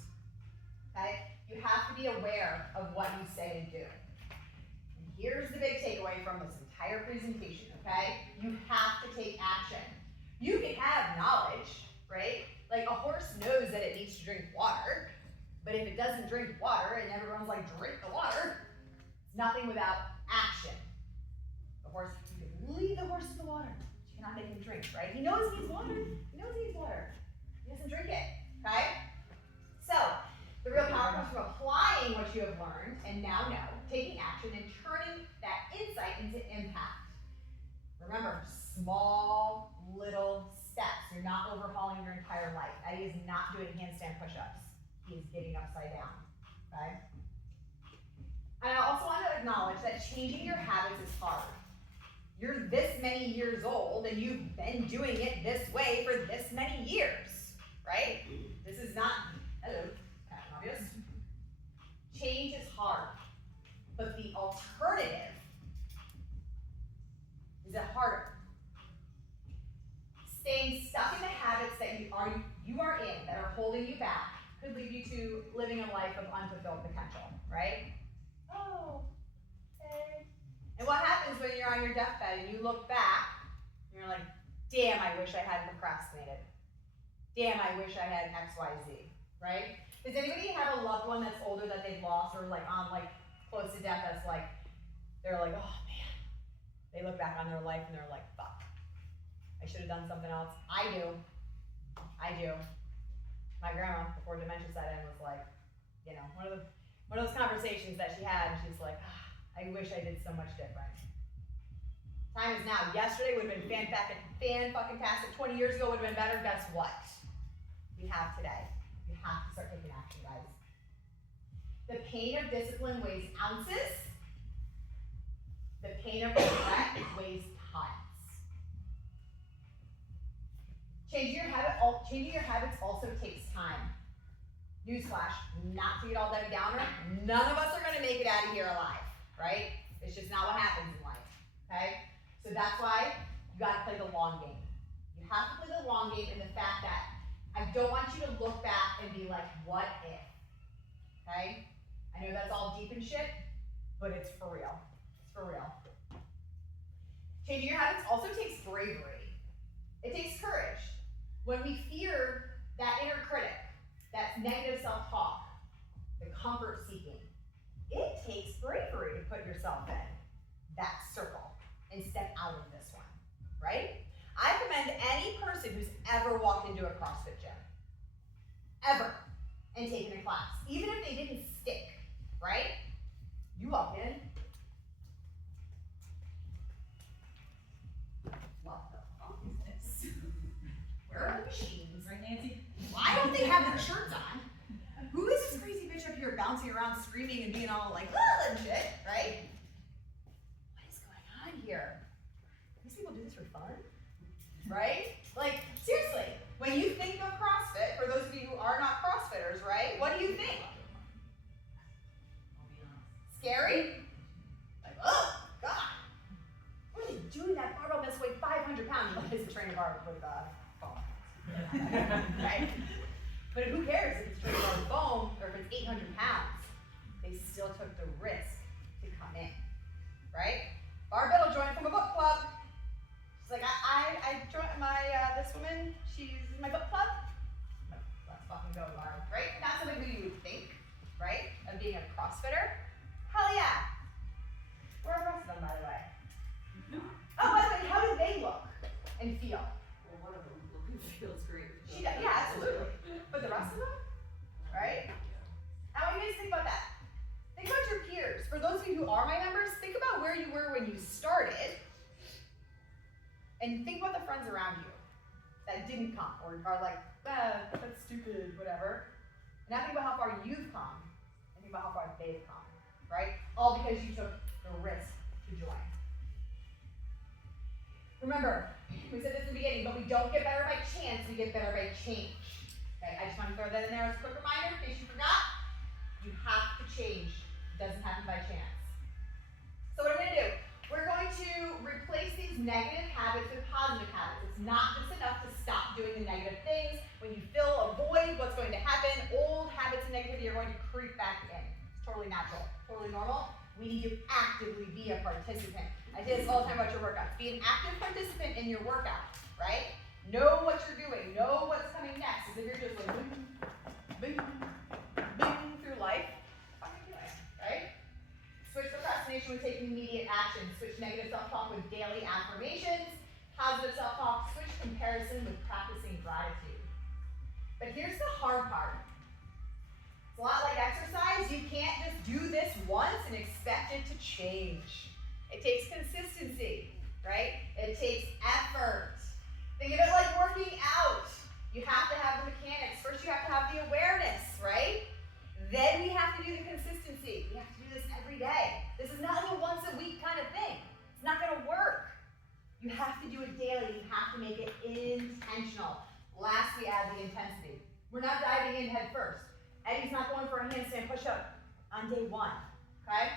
Okay? You have to be aware of what you say and do. And here's the big takeaway from this entire presentation, okay? You have to take action. You can have knowledge, right? Like a horse knows that it needs to drink water, but if it doesn't drink water and everyone's like, drink the water, it's nothing without action. The horse, you can lead the horse to the water, but you cannot make him drink, right? He knows he needs water. He knows he needs water. He doesn't drink it, okay? So, the real power comes from applying what you have learned and now know, taking action and turning that insight into impact. Remember, small, little steps. You're not overhauling your entire life. Eddie is not doing handstand push-ups. He is getting upside down, okay? And I also want to acknowledge that changing your habits is hard. You're this many years old and you've been doing it this way for this many years, right? This is not, hello, Captain Obvious. Change is hard, but the alternative is it harder. Staying stuck in the habits that you are in, that are holding you back, could lead you to living a life of unfulfilled potential, right? Oh, okay. And what happens when you're on your deathbed and you look back, and you're like, damn, I wish I hadn't procrastinated. Damn, I wish I had X, Y, Z, right? Does anybody have a loved one that's older that they've lost or like on like close to death that's like, they're like, oh man. They look back on their life and they're like, fuck. I should have done something else. I do. My grandma, before dementia set in, was like, you know, one of those conversations that she had, and she's like, I wish I did so much different. Time is now. Yesterday would have been fan-fucking-tastic. 20 years ago would have been better. Guess what? You have today. You have to start taking action, guys. The pain of discipline weighs ounces. The pain of regret weighs tons. Changing your habits also takes time. Newsflash, not to get all that downer, none of us are gonna make it out of here alive, right? It's just not what happens in life, okay? So that's why you gotta play the long game. You have to play the long game in the fact that I don't want you to look back and be like, what if, okay? I know that's all deep and shit, but it's for real. It's for real. Changing your habits also takes bravery. It takes courage. When we fear that inner critic, that negative self-talk, the comfort seeking, it takes bravery to put yourself in that circle and step out of this one, right? I commend any person who's ever walked into a CrossFit gym, ever, and taken a class, even if they didn't stick, right? You walk in, what the fuck is this? Where are the machines? Right, Nancy? Why don't they have their shirts on? Who is this crazy bitch up here bouncing around, screaming and being all like, ah, and shit, right? What is going on here? These people do this for fun? Right? Like, seriously, when you think of CrossFit, for those of you who are not CrossFitters, right, what do you think? I'll be honest. Scary? Like, oh, God. What are they doing? That barbell must weigh 500 pounds. Like, it's a training bar with phone. right? But who cares if it's straight on foam or if it's 800 pounds? They still took the risk to come in, right? Barbell joined from a book club. She's like, I joined this woman, she's in my book club. Let's fucking go, Barb, right? Not something that you would think, right? Of being a CrossFitter. Hell yeah. Where are the rest of them, by the way? Oh, by the way, how do they look and feel? Well, one of them feels great. She does, yeah, absolutely. But the rest of them, right? Now, what do you guys think about that? Think about your peers. For those of you who are my members, think about where you were when you started, and think about the friends around you that didn't come or are like, that's stupid, whatever. And now think about how far you've come, and think about how far they've come, right? All because you took the risk to join. Remember, we said this in the beginning, but we don't get better by chance, we get better by change. Okay, I just want to throw that in there as a quick reminder, in case you forgot. You have to change. It doesn't happen by chance. So what are we going to do? We're going to replace these negative habits with positive habits. It's not just enough to stop doing the negative things. When you fill a void, what's going to happen? Old habits and negativity are going to creep back in. It's totally natural, totally normal. We need to actively be a participant. I say this all the time about your workouts. Be an active participant in your workout, right? Know what you're doing. Know what's coming next. Because if you're just like bing, bing, bing through life, what are you doing, right? Switch procrastination with taking immediate action. Switch negative self-talk with daily affirmations. Positive self-talk, switch comparison with practicing gratitude. But here's the hard part. It's a lot like exercise. You can't just do this once and expect it to change. It takes consistency, right? It takes effort. Think of it like working out. You have to have the mechanics. First you have to have the awareness, right? Then we have to do the consistency. We have to do this every day. This is not like a once a week kind of thing. It's not gonna work. You have to do it daily. You have to make it intentional. Last, we add the intensity. We're not diving in head first. Eddie's not going for a handstand push-up on day one, okay?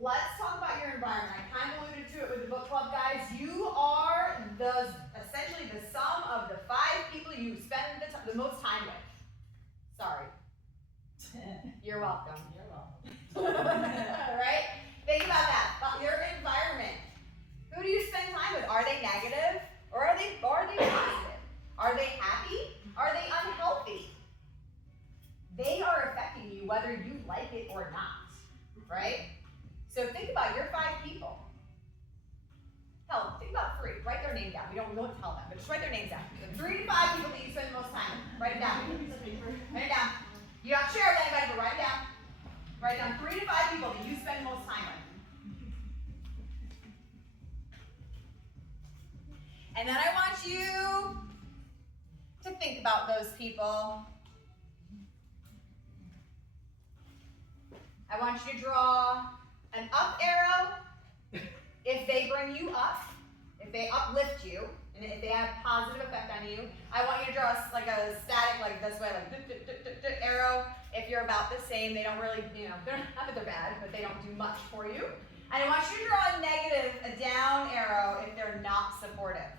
Let's talk about your environment. I kind of alluded to it with the book club, guys. You are essentially the sum of the 5 people you spend the most time with. Sorry. You're welcome. You're welcome. Right? Think about that. Your environment. Who do you spend time with? Are they negative or are they positive? Are they happy? Are they unhealthy? They are affecting you whether you like it or not, right? So think about your 5 people. Hell, think about 3. Write their name down. We don't tell them, but just write their names down. The 3 to 5 people that you spend the most time with. Write it down. Write it down. You don't share with anybody, but write it down. Write down 3 to 5 people that you spend the most time with. And then I want you to think about those people. I want you to draw an up arrow if they bring you up, if they uplift you, and if they have positive effect on you. I want you to draw like a static, like this way, like arrow if you're about the same. They don't really, they're not that they're bad, but they don't do much for you. And I want you to draw a negative, a down arrow if they're not supportive,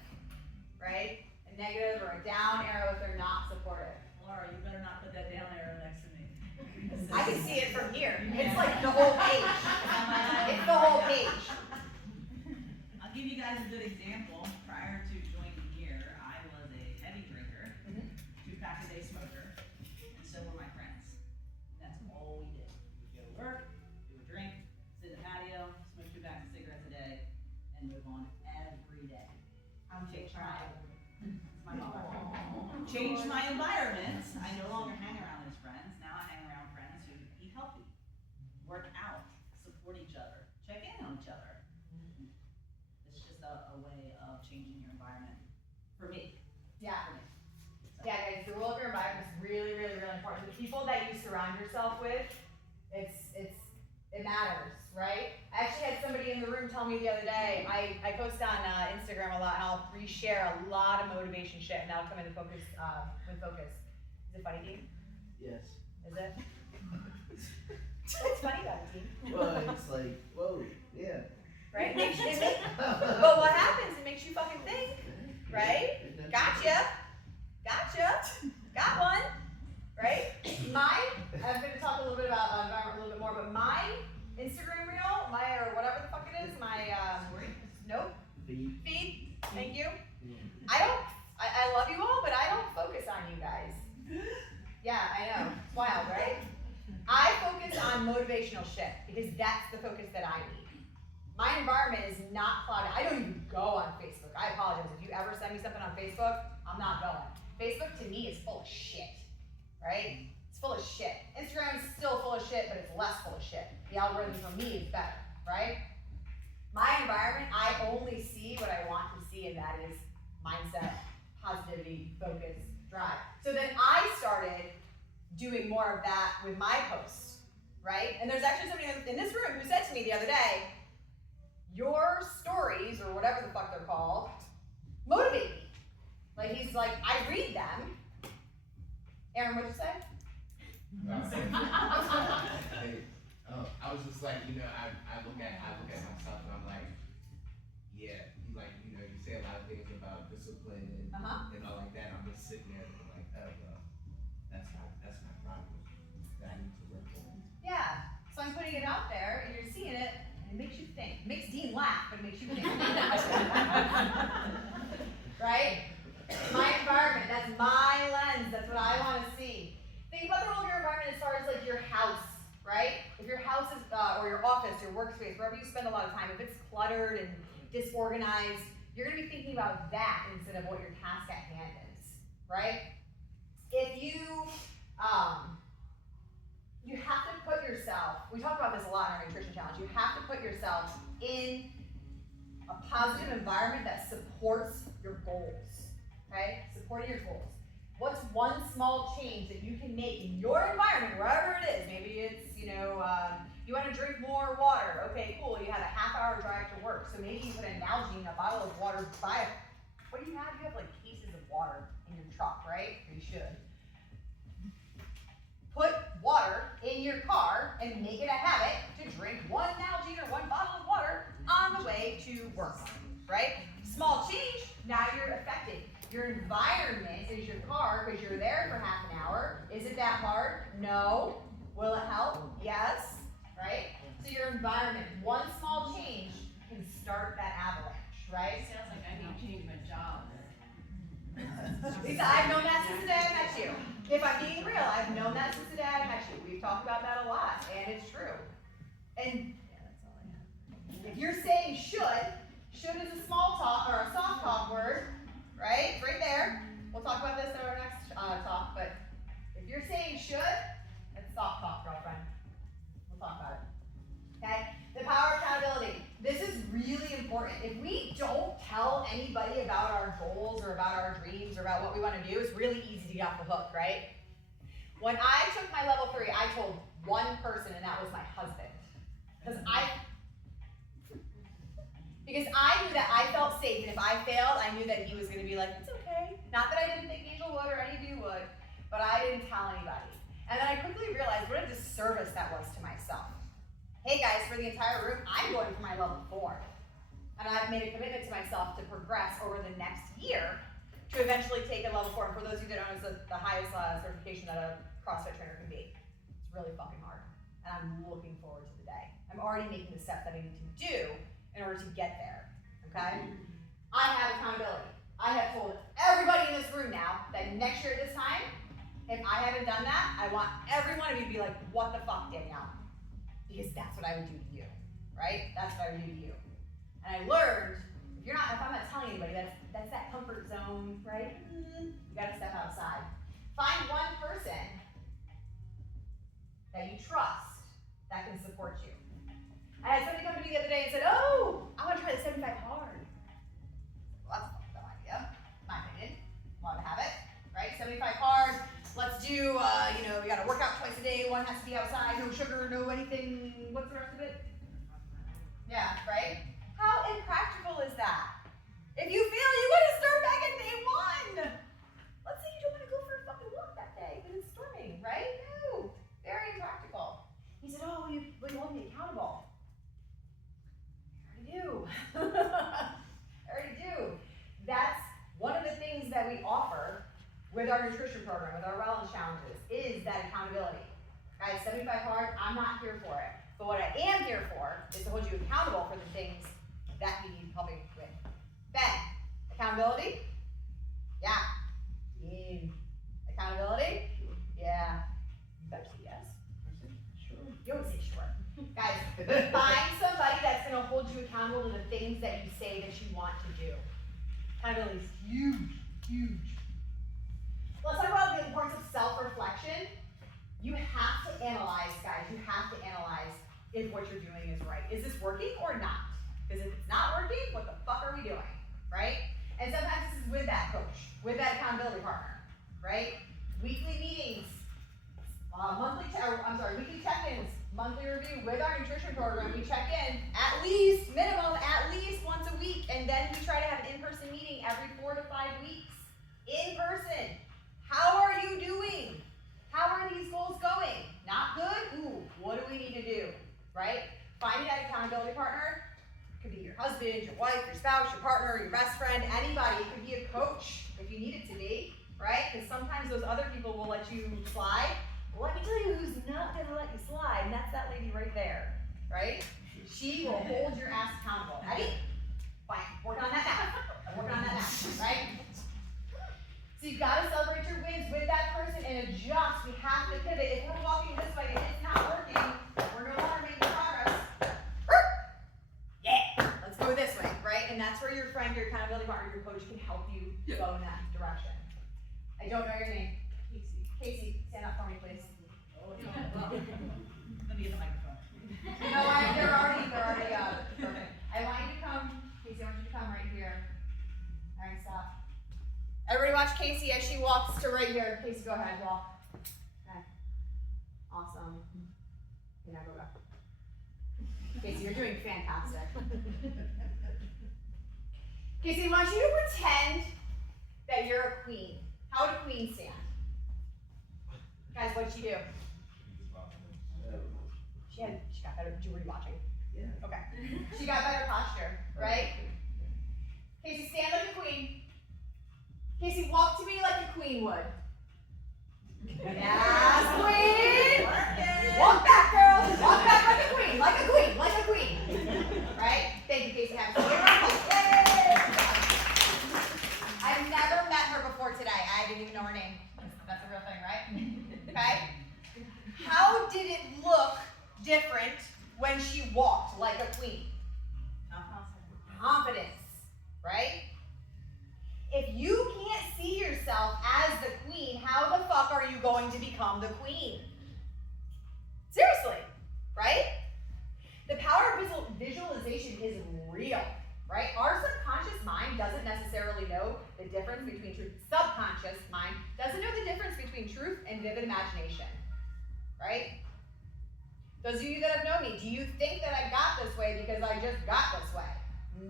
right? A negative or a down arrow if they're not supportive. Laura, you better not put that down arrow next to me. I can see it from here. It's like the whole page. It's the whole page. I'll give you guys a good example. Prior to joining here, I was a heavy drinker, 2-pack-a-day smoker, and so were my friends. That's all we did. We'd go to work, we would drink, sit in the patio, smoke 2 packs of cigarettes a day, and move on every day. Change my environment. I no longer hang around those friends. Now I hang around friends who eat healthy, work out, support each other, check in on each other. It's just a way of changing your environment. For me. Yeah. For me. Yeah, guys, the role of your environment is really, really, really important. The people that you surround yourself with, it matters, right? I actually had somebody in the room tell me the other day, I post on Instagram a lot, and I'll reshare a lot of motivation shit, and that'll come into focus with Focus. Is it funny, Dean? Yes. Is it? What's funny about it, Dean? Well, it's like, whoa, yeah. Right? But what happens? It makes you fucking think, right? It Gotcha. Got one. Right? Mine, I'm going to talk a little bit about environment a little bit more, but my Instagram reel, or whatever the fuck it is, nope. Feed. Thank you. I love you all, but I don't focus on you guys. Yeah, I know. It's wild, right? I focus on motivational shit because that's the focus that I need. My environment is not clouded. I don't even go on Facebook. I apologize. If you ever send me something on Facebook, I'm not going. Facebook to me is full of shit, right? It's full of shit. Instagram is still full of shit, but it's less full of shit. The algorithm for me is better, right? My environment, I only see what I want to see, and that is mindset, positivity, focus, drive. So then I started doing more of that with my posts, right? And there's actually somebody in this room who said to me the other day, your stories, or whatever the fuck they're called, motivate me. Like, he's like, I read them. Aaron, what'd you say? I was just like, I look at myself and I'm like, yeah, you say a lot of things about discipline and all like that. I'm just sitting there and I'm like, oh well, that's my problem that I need to work on. Yeah. So I'm putting it out there, and you're seeing it, and it makes you think. It makes Dean laugh, but it makes you think. Right? My environment, that's my lens, that's what I want to see. Think about the role of your environment as far as like your house, right? If your house is, or your office, your workspace, wherever you spend a lot of time, if it's cluttered and disorganized, you're going to be thinking about that instead of what your task at hand is, right? If you, you have to put yourself, we talk about this a lot in our nutrition challenge, you have to put yourself in a positive environment that supports your goals, okay? Supporting your goals. What's one small change that you can make in your environment, wherever it is? Maybe it's, you want to drink more water. Okay, cool, you have a half-hour drive to work, so maybe you put an Nalgene, a bottle of water by it. What do you have? You have like cases of water in your truck, right? Or you should. Put water in your car and make it a habit to drink one Nalgene or one bottle of water on the way to work, right? Small change, now you're affected. Your environment is your car because you're there for half an hour. Is it that hard? No. Will it help? Yes, right? So your environment, one small change can start that avalanche, right? Sounds like I need to change my job. Lisa, I've known that since the day I met you. If I'm being real, I've known that since the day I met you. We've talked about that a lot, and it's true. And if you're saying should is a small talk or a soft talk word, right? It's right there. We'll talk about this in our next talk, but if you're saying should, that's soft talk, girlfriend. We'll talk about it. Okay? The power of accountability. This is really important. If we don't tell anybody about our goals or about our dreams or about what we want to do, it's really easy to get off the hook, right? When I took my level 3, I told one person, and that was my husband. Because I knew that I felt safe, and if I failed, I knew that he was going to be like, it's okay. Not that I didn't think Angel would or any of you would, but I didn't tell anybody. And then I quickly realized what a disservice that was to myself. Hey guys, for the entire room, I'm going for my level 4. And I've made a commitment to myself to progress over the next year to eventually take a level 4. And for those of you that don't know, it's the highest certification that a CrossFit trainer can be. It's really fucking hard. And I'm looking forward to the day. I'm already making the steps that I need to do in order to get there, okay? I have accountability. I have told everybody in this room now that next year at this time, if I haven't done that, I want every one of you to be like, what the fuck, Danielle? Because that's what I would do to you, right? That's what I would do to you. And I learned, if I'm not telling anybody, that's that comfort zone, right? You gotta step outside. Find one person that you trust that can support you. I had somebody come to me the other day and said, oh, I want to try the 75 hard. Well, that's a fucking dumb idea, in my opinion. Want to have it, right? 75 hard. Let's do, we got to work out twice a day. One has to be outside, no sugar, no anything. What's the rest of it? Yeah, right? How impractical is that? If you fail, you got to start back at day 1. Let's say you don't want to go for a fucking walk that day because it's storming, right? No, very impractical. He said, oh, you hold me accountable. I already do. That's one of the things that with our nutrition program, with our wellness challenges, is that accountability. Guys, 75 hard, I'm not here for it. But what I am here for is to hold you accountable for the things that you need helping with. Ben, accountability? Yeah. Team. Accountability? Yeah. You better say yes. You always say sure. Guys, find somebody that's going to hold you accountable to the things that you say that you want to do. Accountability is huge, huge. Let's talk about the importance of self-reflection. You have to analyze, guys. You have to analyze if what you're doing is right. Is this working or not? Because if it's not working, what the fuck are we doing, right? And sometimes this is with that coach, with that accountability partner, right? Weekly meetings, weekly check-ins, monthly review with our nutrition program. We check in at least once a week, and then we try to have an in-person meeting every 4 to 5 weeks. In person. How are you doing? How are these goals going? Not good? Ooh, what do we need to do? Right? Finding that accountability partner. It could be your husband, your wife, your spouse, your partner, your best friend, anybody. It could be a coach if you need it to be, right? Because sometimes those other people will let you slide. Well, let me tell you who's not going to let you slide, and that's that lady right there, right? She will hold your ass accountable. Ready? Fine. Working on that now. Working on that now, right? So you've got to celebrate your wins with that person and adjust. We have to pivot. If we're walking this way and it's not working, we're no longer making progress. Yeah, let's go this way, right? And that's where your friend, your accountability partner, your coach can help you go in that direction. I don't know your name. Casey, stand up for me, please. Let me get the microphone. No, they're already perfect. I want you to come, Casey, I want you to come right here. All right, stop. Everybody watch Casey as she walks to right here. Casey, go ahead, walk. Okay. Awesome. Okay, now go back. Casey, you're doing fantastic. Casey, I want you to pretend that you're a queen. How would a queen stand? Guys, what'd she do? She got better. Were you watching? Yeah. Okay. She got better posture, right? Casey, stand like a queen. Casey, walk to me like a queen would. Yes, queen! Walk back, girl. Walk back like a queen, like a queen, like a queen. Right? Thank you, Casey. Have a great round. I've never met her before today. I didn't even know her name. That's a real thing, right? Okay? How did it look different when she walked like a queen? Confidence, right? If you can't see yourself as the queen, how the fuck are you going to become the queen? Seriously, right? The power of visualization is real, right? Our subconscious mind doesn't necessarily know the difference between truth. Subconscious mind doesn't know the difference between truth and vivid imagination, right? Those of you that have known me, do you think that I got this way because I just got this way?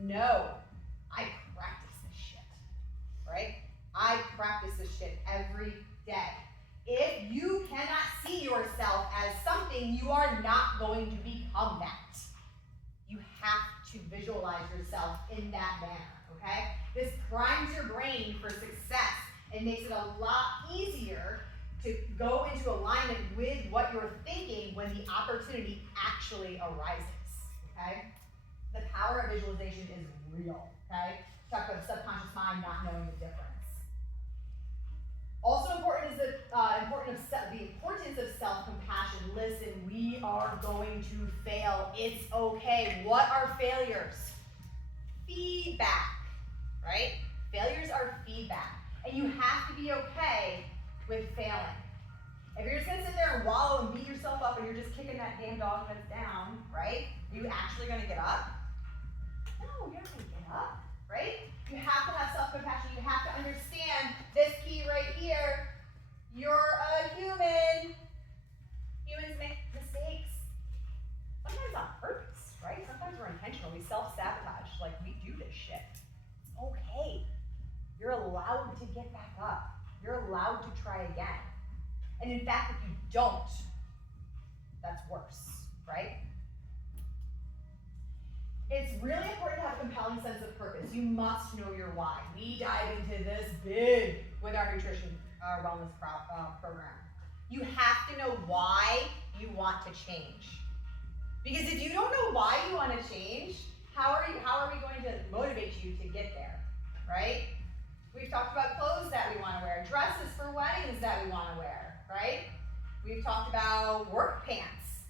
No, I practice this shit, right? I practice this shit every day. If you cannot see yourself as something, you are not going to become that. You have to visualize yourself in that manner, okay? This primes your brain for success and makes it a lot easier to go into alignment with what you're thinking when the opportunity actually arises, okay? The power of visualization is real, okay? Talk about the subconscious mind not knowing the difference. Also important is the importance of self-compassion. Listen, we are going to fail. It's okay. What are failures? Feedback, right? Failures are feedback. And you have to be okay with failing. If you're just gonna sit there and wallow and beat yourself up and you're just kicking that damn dog that's down, right? Are you actually gonna get up? No, you're not gonna get up, right? You have to have self-compassion. You have to understand this key right here. You're a human. Humans make mistakes. Sometimes on purpose, right? Sometimes we're intentional. We self-sabotage. Like, we do this shit. It's okay. You're allowed to get back up. You're allowed to try again. And in fact, if you don't, that's worse, right? It's really important to have a compelling sense of purpose. You must know your why. We dive into this big with our nutrition wellness program. You have to know why you want to change. Because if you don't know why you want to change, how are we going to motivate you to get there, right? We've talked about clothes that we want to wear, dresses for weddings that we want to wear, right? We've talked about work pants.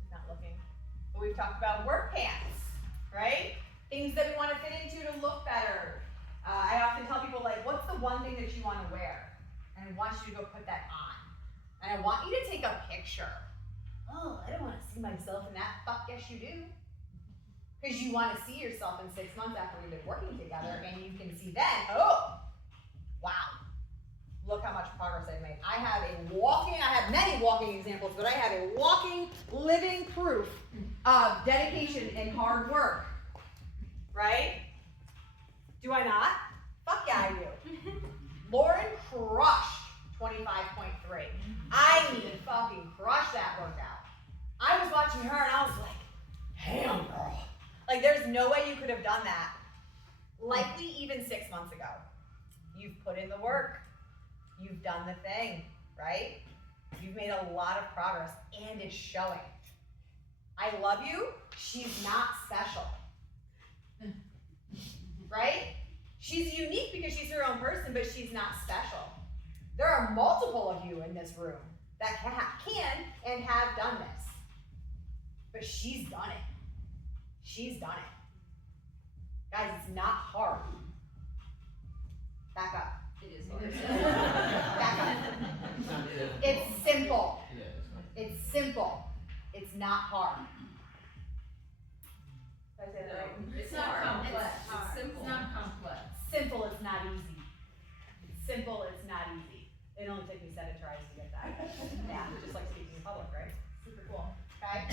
She's not looking. But we've talked about work pants, right? Things that we want to fit into to look better. I often tell people, like, what's the one thing that you want to wear? And I want you to go put that on. And I want you to take a picture. Oh, I don't want to see myself in that. Fuck yes, you do. Because you want to see yourself in 6 months after we've been working together, and you can see then, oh, wow, look how much progress I've made. I have many walking examples, but I have a walking, living proof of dedication and hard work, right? Do I not? Fuck yeah, I do. Lauren crushed 25.3. I mean, fucking crushed that workout. I was watching her and I was like, damn, girl. Like, there's no way you could have done that. Likely even 6 months ago. You've put in the work. You've done the thing, right? You've made a lot of progress, and it's showing. I love you. She's not special. Right? She's unique because she's her own person, but she's not special. There are multiple of you in this room that can and have done this. But she's done it. She's done it. Guys, it's not hard. Back up. It is hard. Back up. It's simple. It's simple. It's not hard. Did I say that right? It's not complex. It's It's not complex. Simple, it's not easy. Simple, it's not easy. It only took me 7 tries to get that. Yeah, just like speaking in public, right? Super cool. Okay?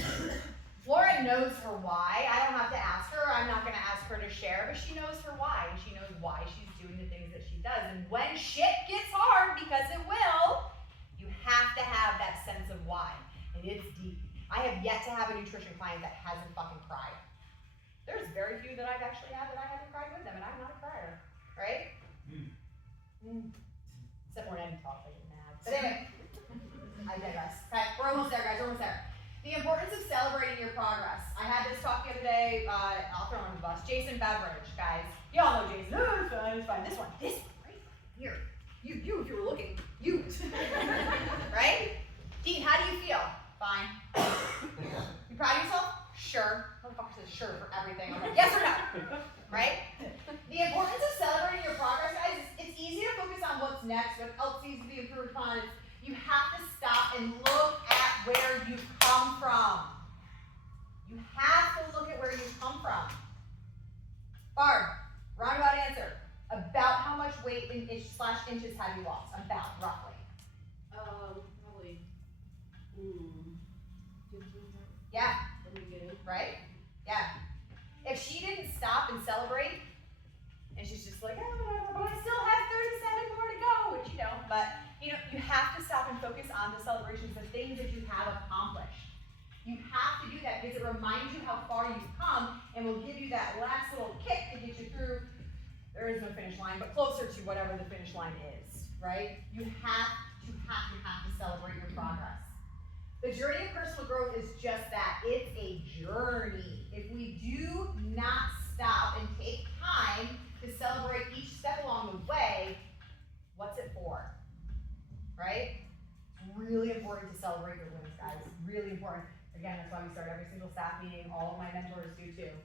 Lauren knows her why. I don't have to ask her. I'm not going to ask her to share, but she knows her why. And she knows why she's doing the things that she does. And when shit gets hard, because it will, you have to have that sense of why. And it's deep. I have yet to have a nutrition client that hasn't fucking cried. There's very few that I've actually had that I haven't cried with them, and I'm not a crier, right? Except when Eddie talks, I get mad. But anyway, I digress. Okay, we're almost there, guys. We're almost there. The importance of celebrating your progress. I had this talk the other day. I'll throw him under the bus. Jason Beveridge, guys. Y'all know Jason. No, it's fine. It's fine. This one right here. You, if you were looking, you. Right? Dean, how do you feel? Fine. You proud of yourself? Sure. Motherfucker says sure for everything. I'm like, yes or no? Right? The importance of celebrating your progress, guys, it's easy to focus on what's next, what else needs to be improved upon. You have to stop and look at where you've come from. You have to look at where you've come from. Barb, roundabout answer. About how much weight in inches have you lost? About, roughly. Probably 15 Yeah. from the beginning. Right? Yeah. If she didn't stop and celebrate, and she's just like, oh, but I still have 37 more to go, which you don't, but you have to stop and focus on the celebrations, the things that you have accomplished. You have to do that because it reminds you how far you've come and will give you that last little kick to get you through. There is no finish line, but closer to whatever the finish line is, right? You have to celebrate your progress. The journey of personal growth is just that. It's a journey. If we do not stop and take time to celebrate each step along the way, what's it for? Right? It's really important to celebrate your wins, guys. Really important. Again, that's why we start every single staff meeting. All of my mentors do too.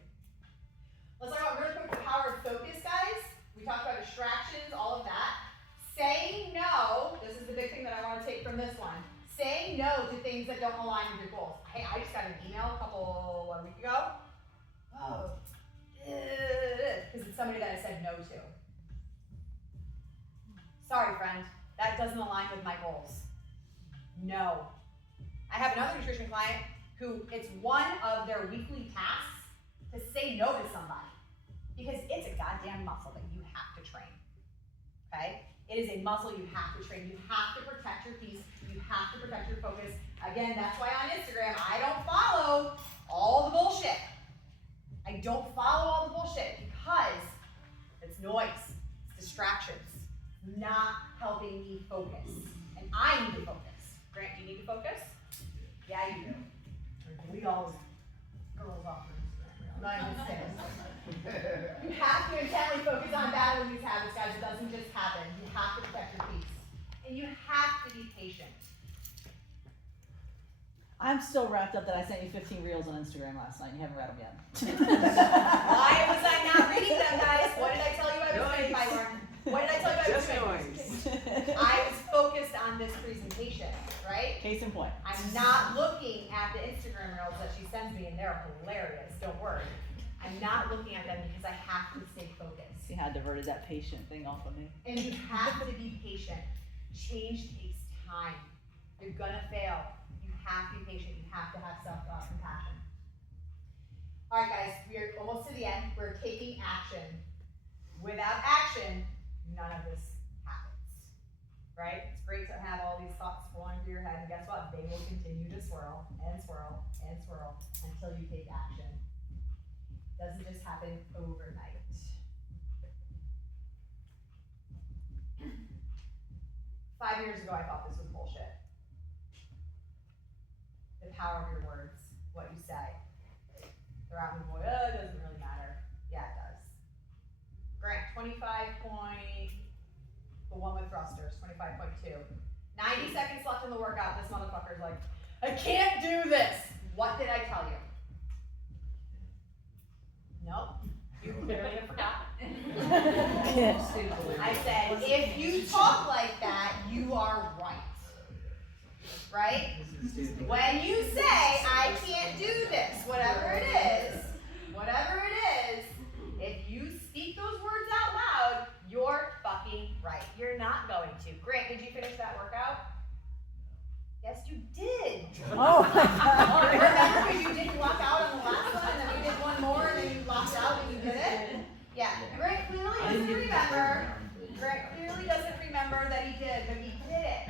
Let's talk about really quick the power of focus, guys. We talked about distractions, all of that. Saying no, this is the big thing that I want to take from this one. Saying no to things that don't align with your goals. Hey, I just got an email a week ago. Oh, because it's somebody that I said no to. Sorry, friend, that doesn't align with my goals. No. I have another nutrition client who it's one of their weekly tasks to say no to somebody because it's a goddamn muscle that you have to train. Okay? It is a muscle you have to train. You have to protect your peace. You have to protect your focus. Again, that's why on Instagram, I don't follow all the bullshit. I don't follow all the bullshit because it's noise, it's distractions, not need to focus. Grant, do you need to focus? Yeah, you do. We all girls off for Instagram. Not even kidding. You have to intently focus on battling these habits, guys. It doesn't just happen. You have to protect your peace. And you have to be patient. I'm still wrapped up that I sent you 15 reels on Instagram last night and you haven't read them yet. Why was I not reading them, guys? What did I tell you I was doing, Lauren? What did I tell you I was doing? I was focused on this presentation, right? Case in point. I'm not looking at the Instagram reels that she sends me, and they're hilarious. Don't worry. I'm not looking at them because I have to stay focused. You had diverted that patient thing off of me. And you have to be patient. Change takes time. You're gonna fail. You have to be patient. You have to have self-compassion. All right, guys, we are almost to the end. We're taking action. Without action, none of this happens, right? It's great to have all these thoughts flowing through your head, and guess what? They will continue to swirl and swirl and swirl until you take action. It doesn't just happen overnight. 5 years ago, I thought this was bullshit. The power of your words, what you say. They're out in the void, oh, it doesn't really matter. Yeah, it does. Grant, 25 point, the one with thrusters, 25.2. 90 seconds left in the workout, this motherfucker's like, I can't do this. What did I tell you? Nope, you clearly forgot. I said, if you talk like that, you are right. Right? When you say, I can't do this, whatever it is, if you speak those words out loud, you're fucking right. You're not going to. Grant, did you finish that workout? Yes, you did. Oh my God. Remember when you didn't lock out on the last one, and then we did one more, and then you locked out and you did it? Yeah. Grant clearly doesn't remember. Grant clearly doesn't remember that he did, but he did it.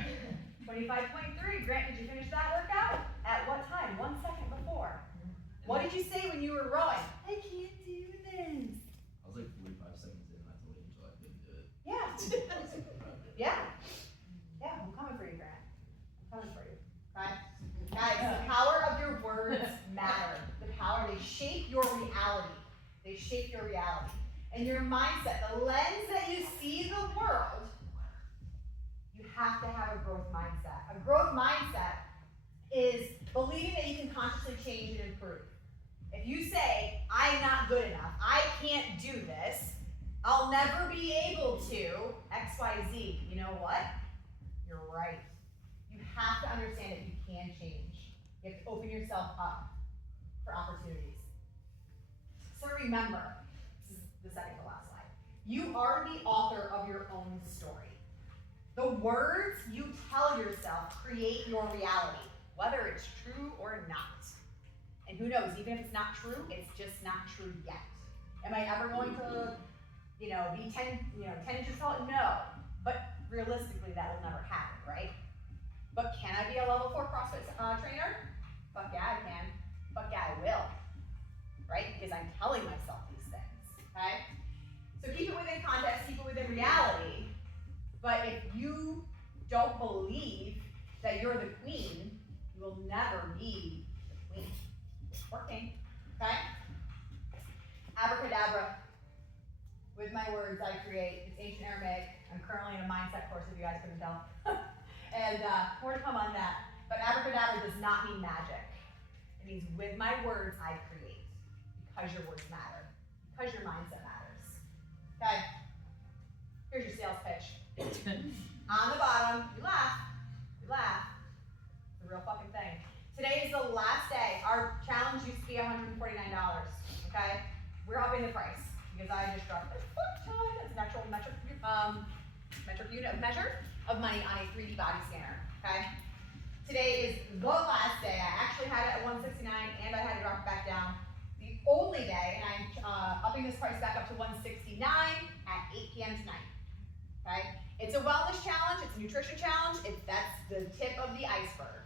25.3. Grant, did you finish that workout? At what time? 1 second before. What did you say when you were rowing? I can't do this. I was like 45 seconds in and I told Angel I couldn't do it. Yeah. I was super proud of it. Yeah. Yeah, I'm coming for you, Grant. I'm coming for you. Okay? Guys, the power of your words matter. The power, they shape your reality. They shape your reality. And your mindset, the lens that you see the world, you have to have a growth mindset. A growth mindset is believing that you can consciously change and improve. If you say, I'm not good enough, I can't do this, I'll never be able to, X, Y, Z, you know what? You're right. You have to understand that you can change. You have to open yourself up for opportunities. So remember, this is the second to last slide. You are the author of your own story. The words you tell yourself create your reality, whether it's true or not. And who knows, even if it's not true, it's just not true yet. Am I ever going to, be 10 inches tall? No. But realistically, that will never happen, right? But can I be a level 4 CrossFit trainer? Fuck yeah, I can. Fuck yeah, I will. Right? Because I'm telling myself these things, okay? So keep it within context, keep it within reality. But if you don't believe that you're the queen, you will never be the queen. Or king, okay? Abracadabra. With my words I create. It's ancient Aramaic. I'm currently in a mindset course, if you guys couldn't tell. And more to come on that. But abracadabra does not mean magic. It means with my words I create. Because your words matter. Because your mindset matters. Okay? Here's your sales pitch. On the bottom, you laugh. It's a real fucking thing. Today is the last day. Our challenge used to be $149, okay? We're upping the price because I just dropped a fuck ton. It's an actual metric unit of measure of money on a 3D body scanner, okay? Today is the last day. I actually had it at $169 and I had to drop it back down. The only day, and I'm upping this price back up to $169 at 8 p.m. tonight, okay? It's a wellness challenge, it's a nutrition challenge, that's the tip of the iceberg.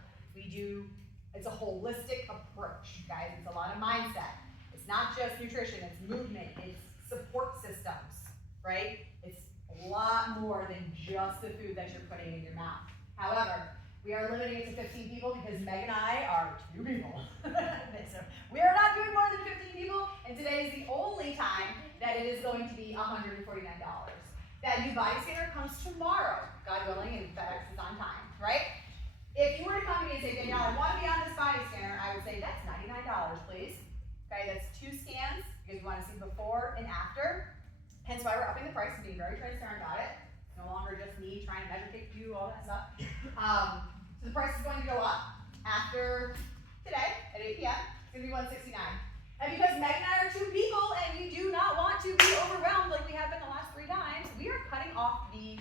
It's a holistic approach, guys. It's a lot of mindset. It's not just nutrition, it's movement, it's support systems, right? It's a lot more than just the food that you're putting in your mouth. However, We are limiting it to 15 people because Meg and I are 2 people. So we are not doing more than 15 people, and today is the only time that it is going to be $149. That new body scanner comes tomorrow, God willing, and FedEx is on time, right? If you were to come to me and say, Danielle, I want to be on this body scanner, I would say that's $99, please. Okay, that's 2 scans because you want to see before and after. Hence why we're upping the price and being very transparent about it. No longer just me trying to measure take you, all that stuff. So the price is going to go up after today at 8 p.m. It's going to be $169. And because Meg and I are 2 people and we do not want to be overwhelmed like we have been the last 3 times, we are cutting off the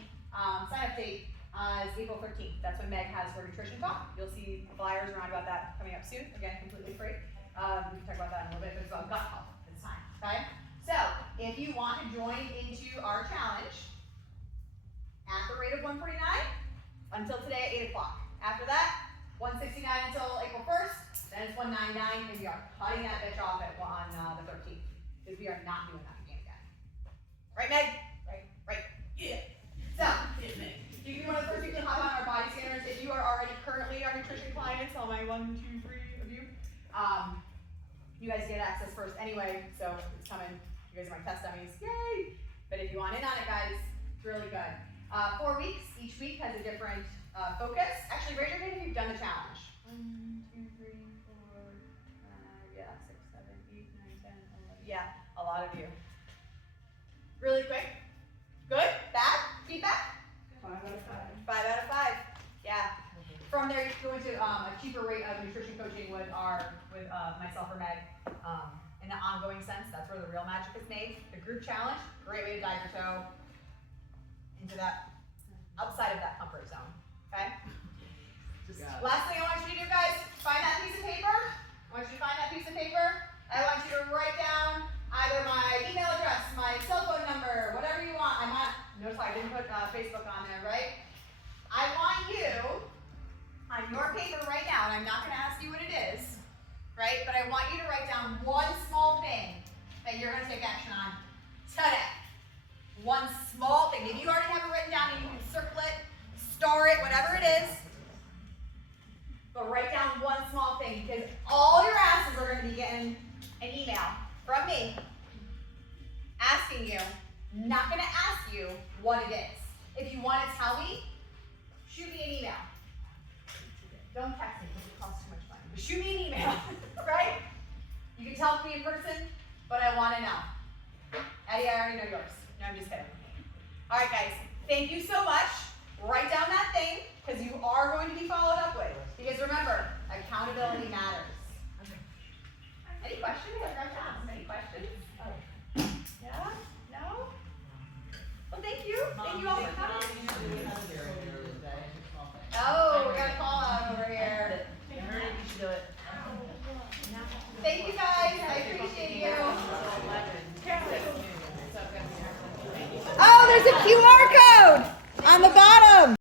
sign-up date as April 13th. That's when Meg has her nutrition talk. You'll see flyers around about that coming up soon. Again, completely free. We can talk about that in a little bit, but it's about gut health this time, okay? So, if you want to join into our challenge at the rate of $149 until today at 8 o'clock. After that, $169 until April 1st, then it's $199, and we are cutting that bitch off on the 13th, because we are not doing that again. Right, Meg? Right. Yeah. So, you can be one of the first people to hop on our body scanners. If you are already currently our nutrition clients, all my 1, 2, 3 of you, you guys get access first anyway, so it's coming. You guys are my test dummies, yay! But if you want in on it, guys, it's really good. 4 weeks, each week has a different focus. Actually, raise your hand if you've done the challenge. 1, 2, 3, 4, 5, 6, 7, 8, 9, 10, 11. Yeah, a lot of you. Really quick. Good? Bad? Feedback? 5 out of 5. 5 out of 5. Yeah. From there, you can go into a cheaper rate of nutrition coaching with myself or Meg. In the ongoing sense, that's where the real magic is made. The group challenge, great way to dive your toe into that, outside of that comfort zone, okay? Last thing I want you to do, guys, find that piece of paper. I want you to find that piece of paper. I want you to write down either my email address, my cell phone number, whatever you want. Notice I didn't put Facebook on there, right? I want you, on your paper right now, and I'm not gonna ask you what it is, right? But I want you to write down one small thing that you're gonna take action on today. One small thing. If you already have it written down, you can circle it, star it, whatever it is. But write down one small thing, because all your asses are going to be getting an email from me asking you, not going to ask you what it is. If you want to tell me, shoot me an email. Don't text me because it costs too much money. But shoot me an email, right? You can tell me in person, but I want to know. Eddie, I already know yours. No, I'm just kidding. All right, guys. Thank you so much. Write down that thing, because you are going to be followed up with. Because remember, accountability matters. Any questions? Any questions? Oh. Yeah? No? Well, thank you. Thank you all for coming. Oh, we got a call out over here. You should do it. Thank you, guys. I appreciate you. Oh, there's a QR code on the bottom.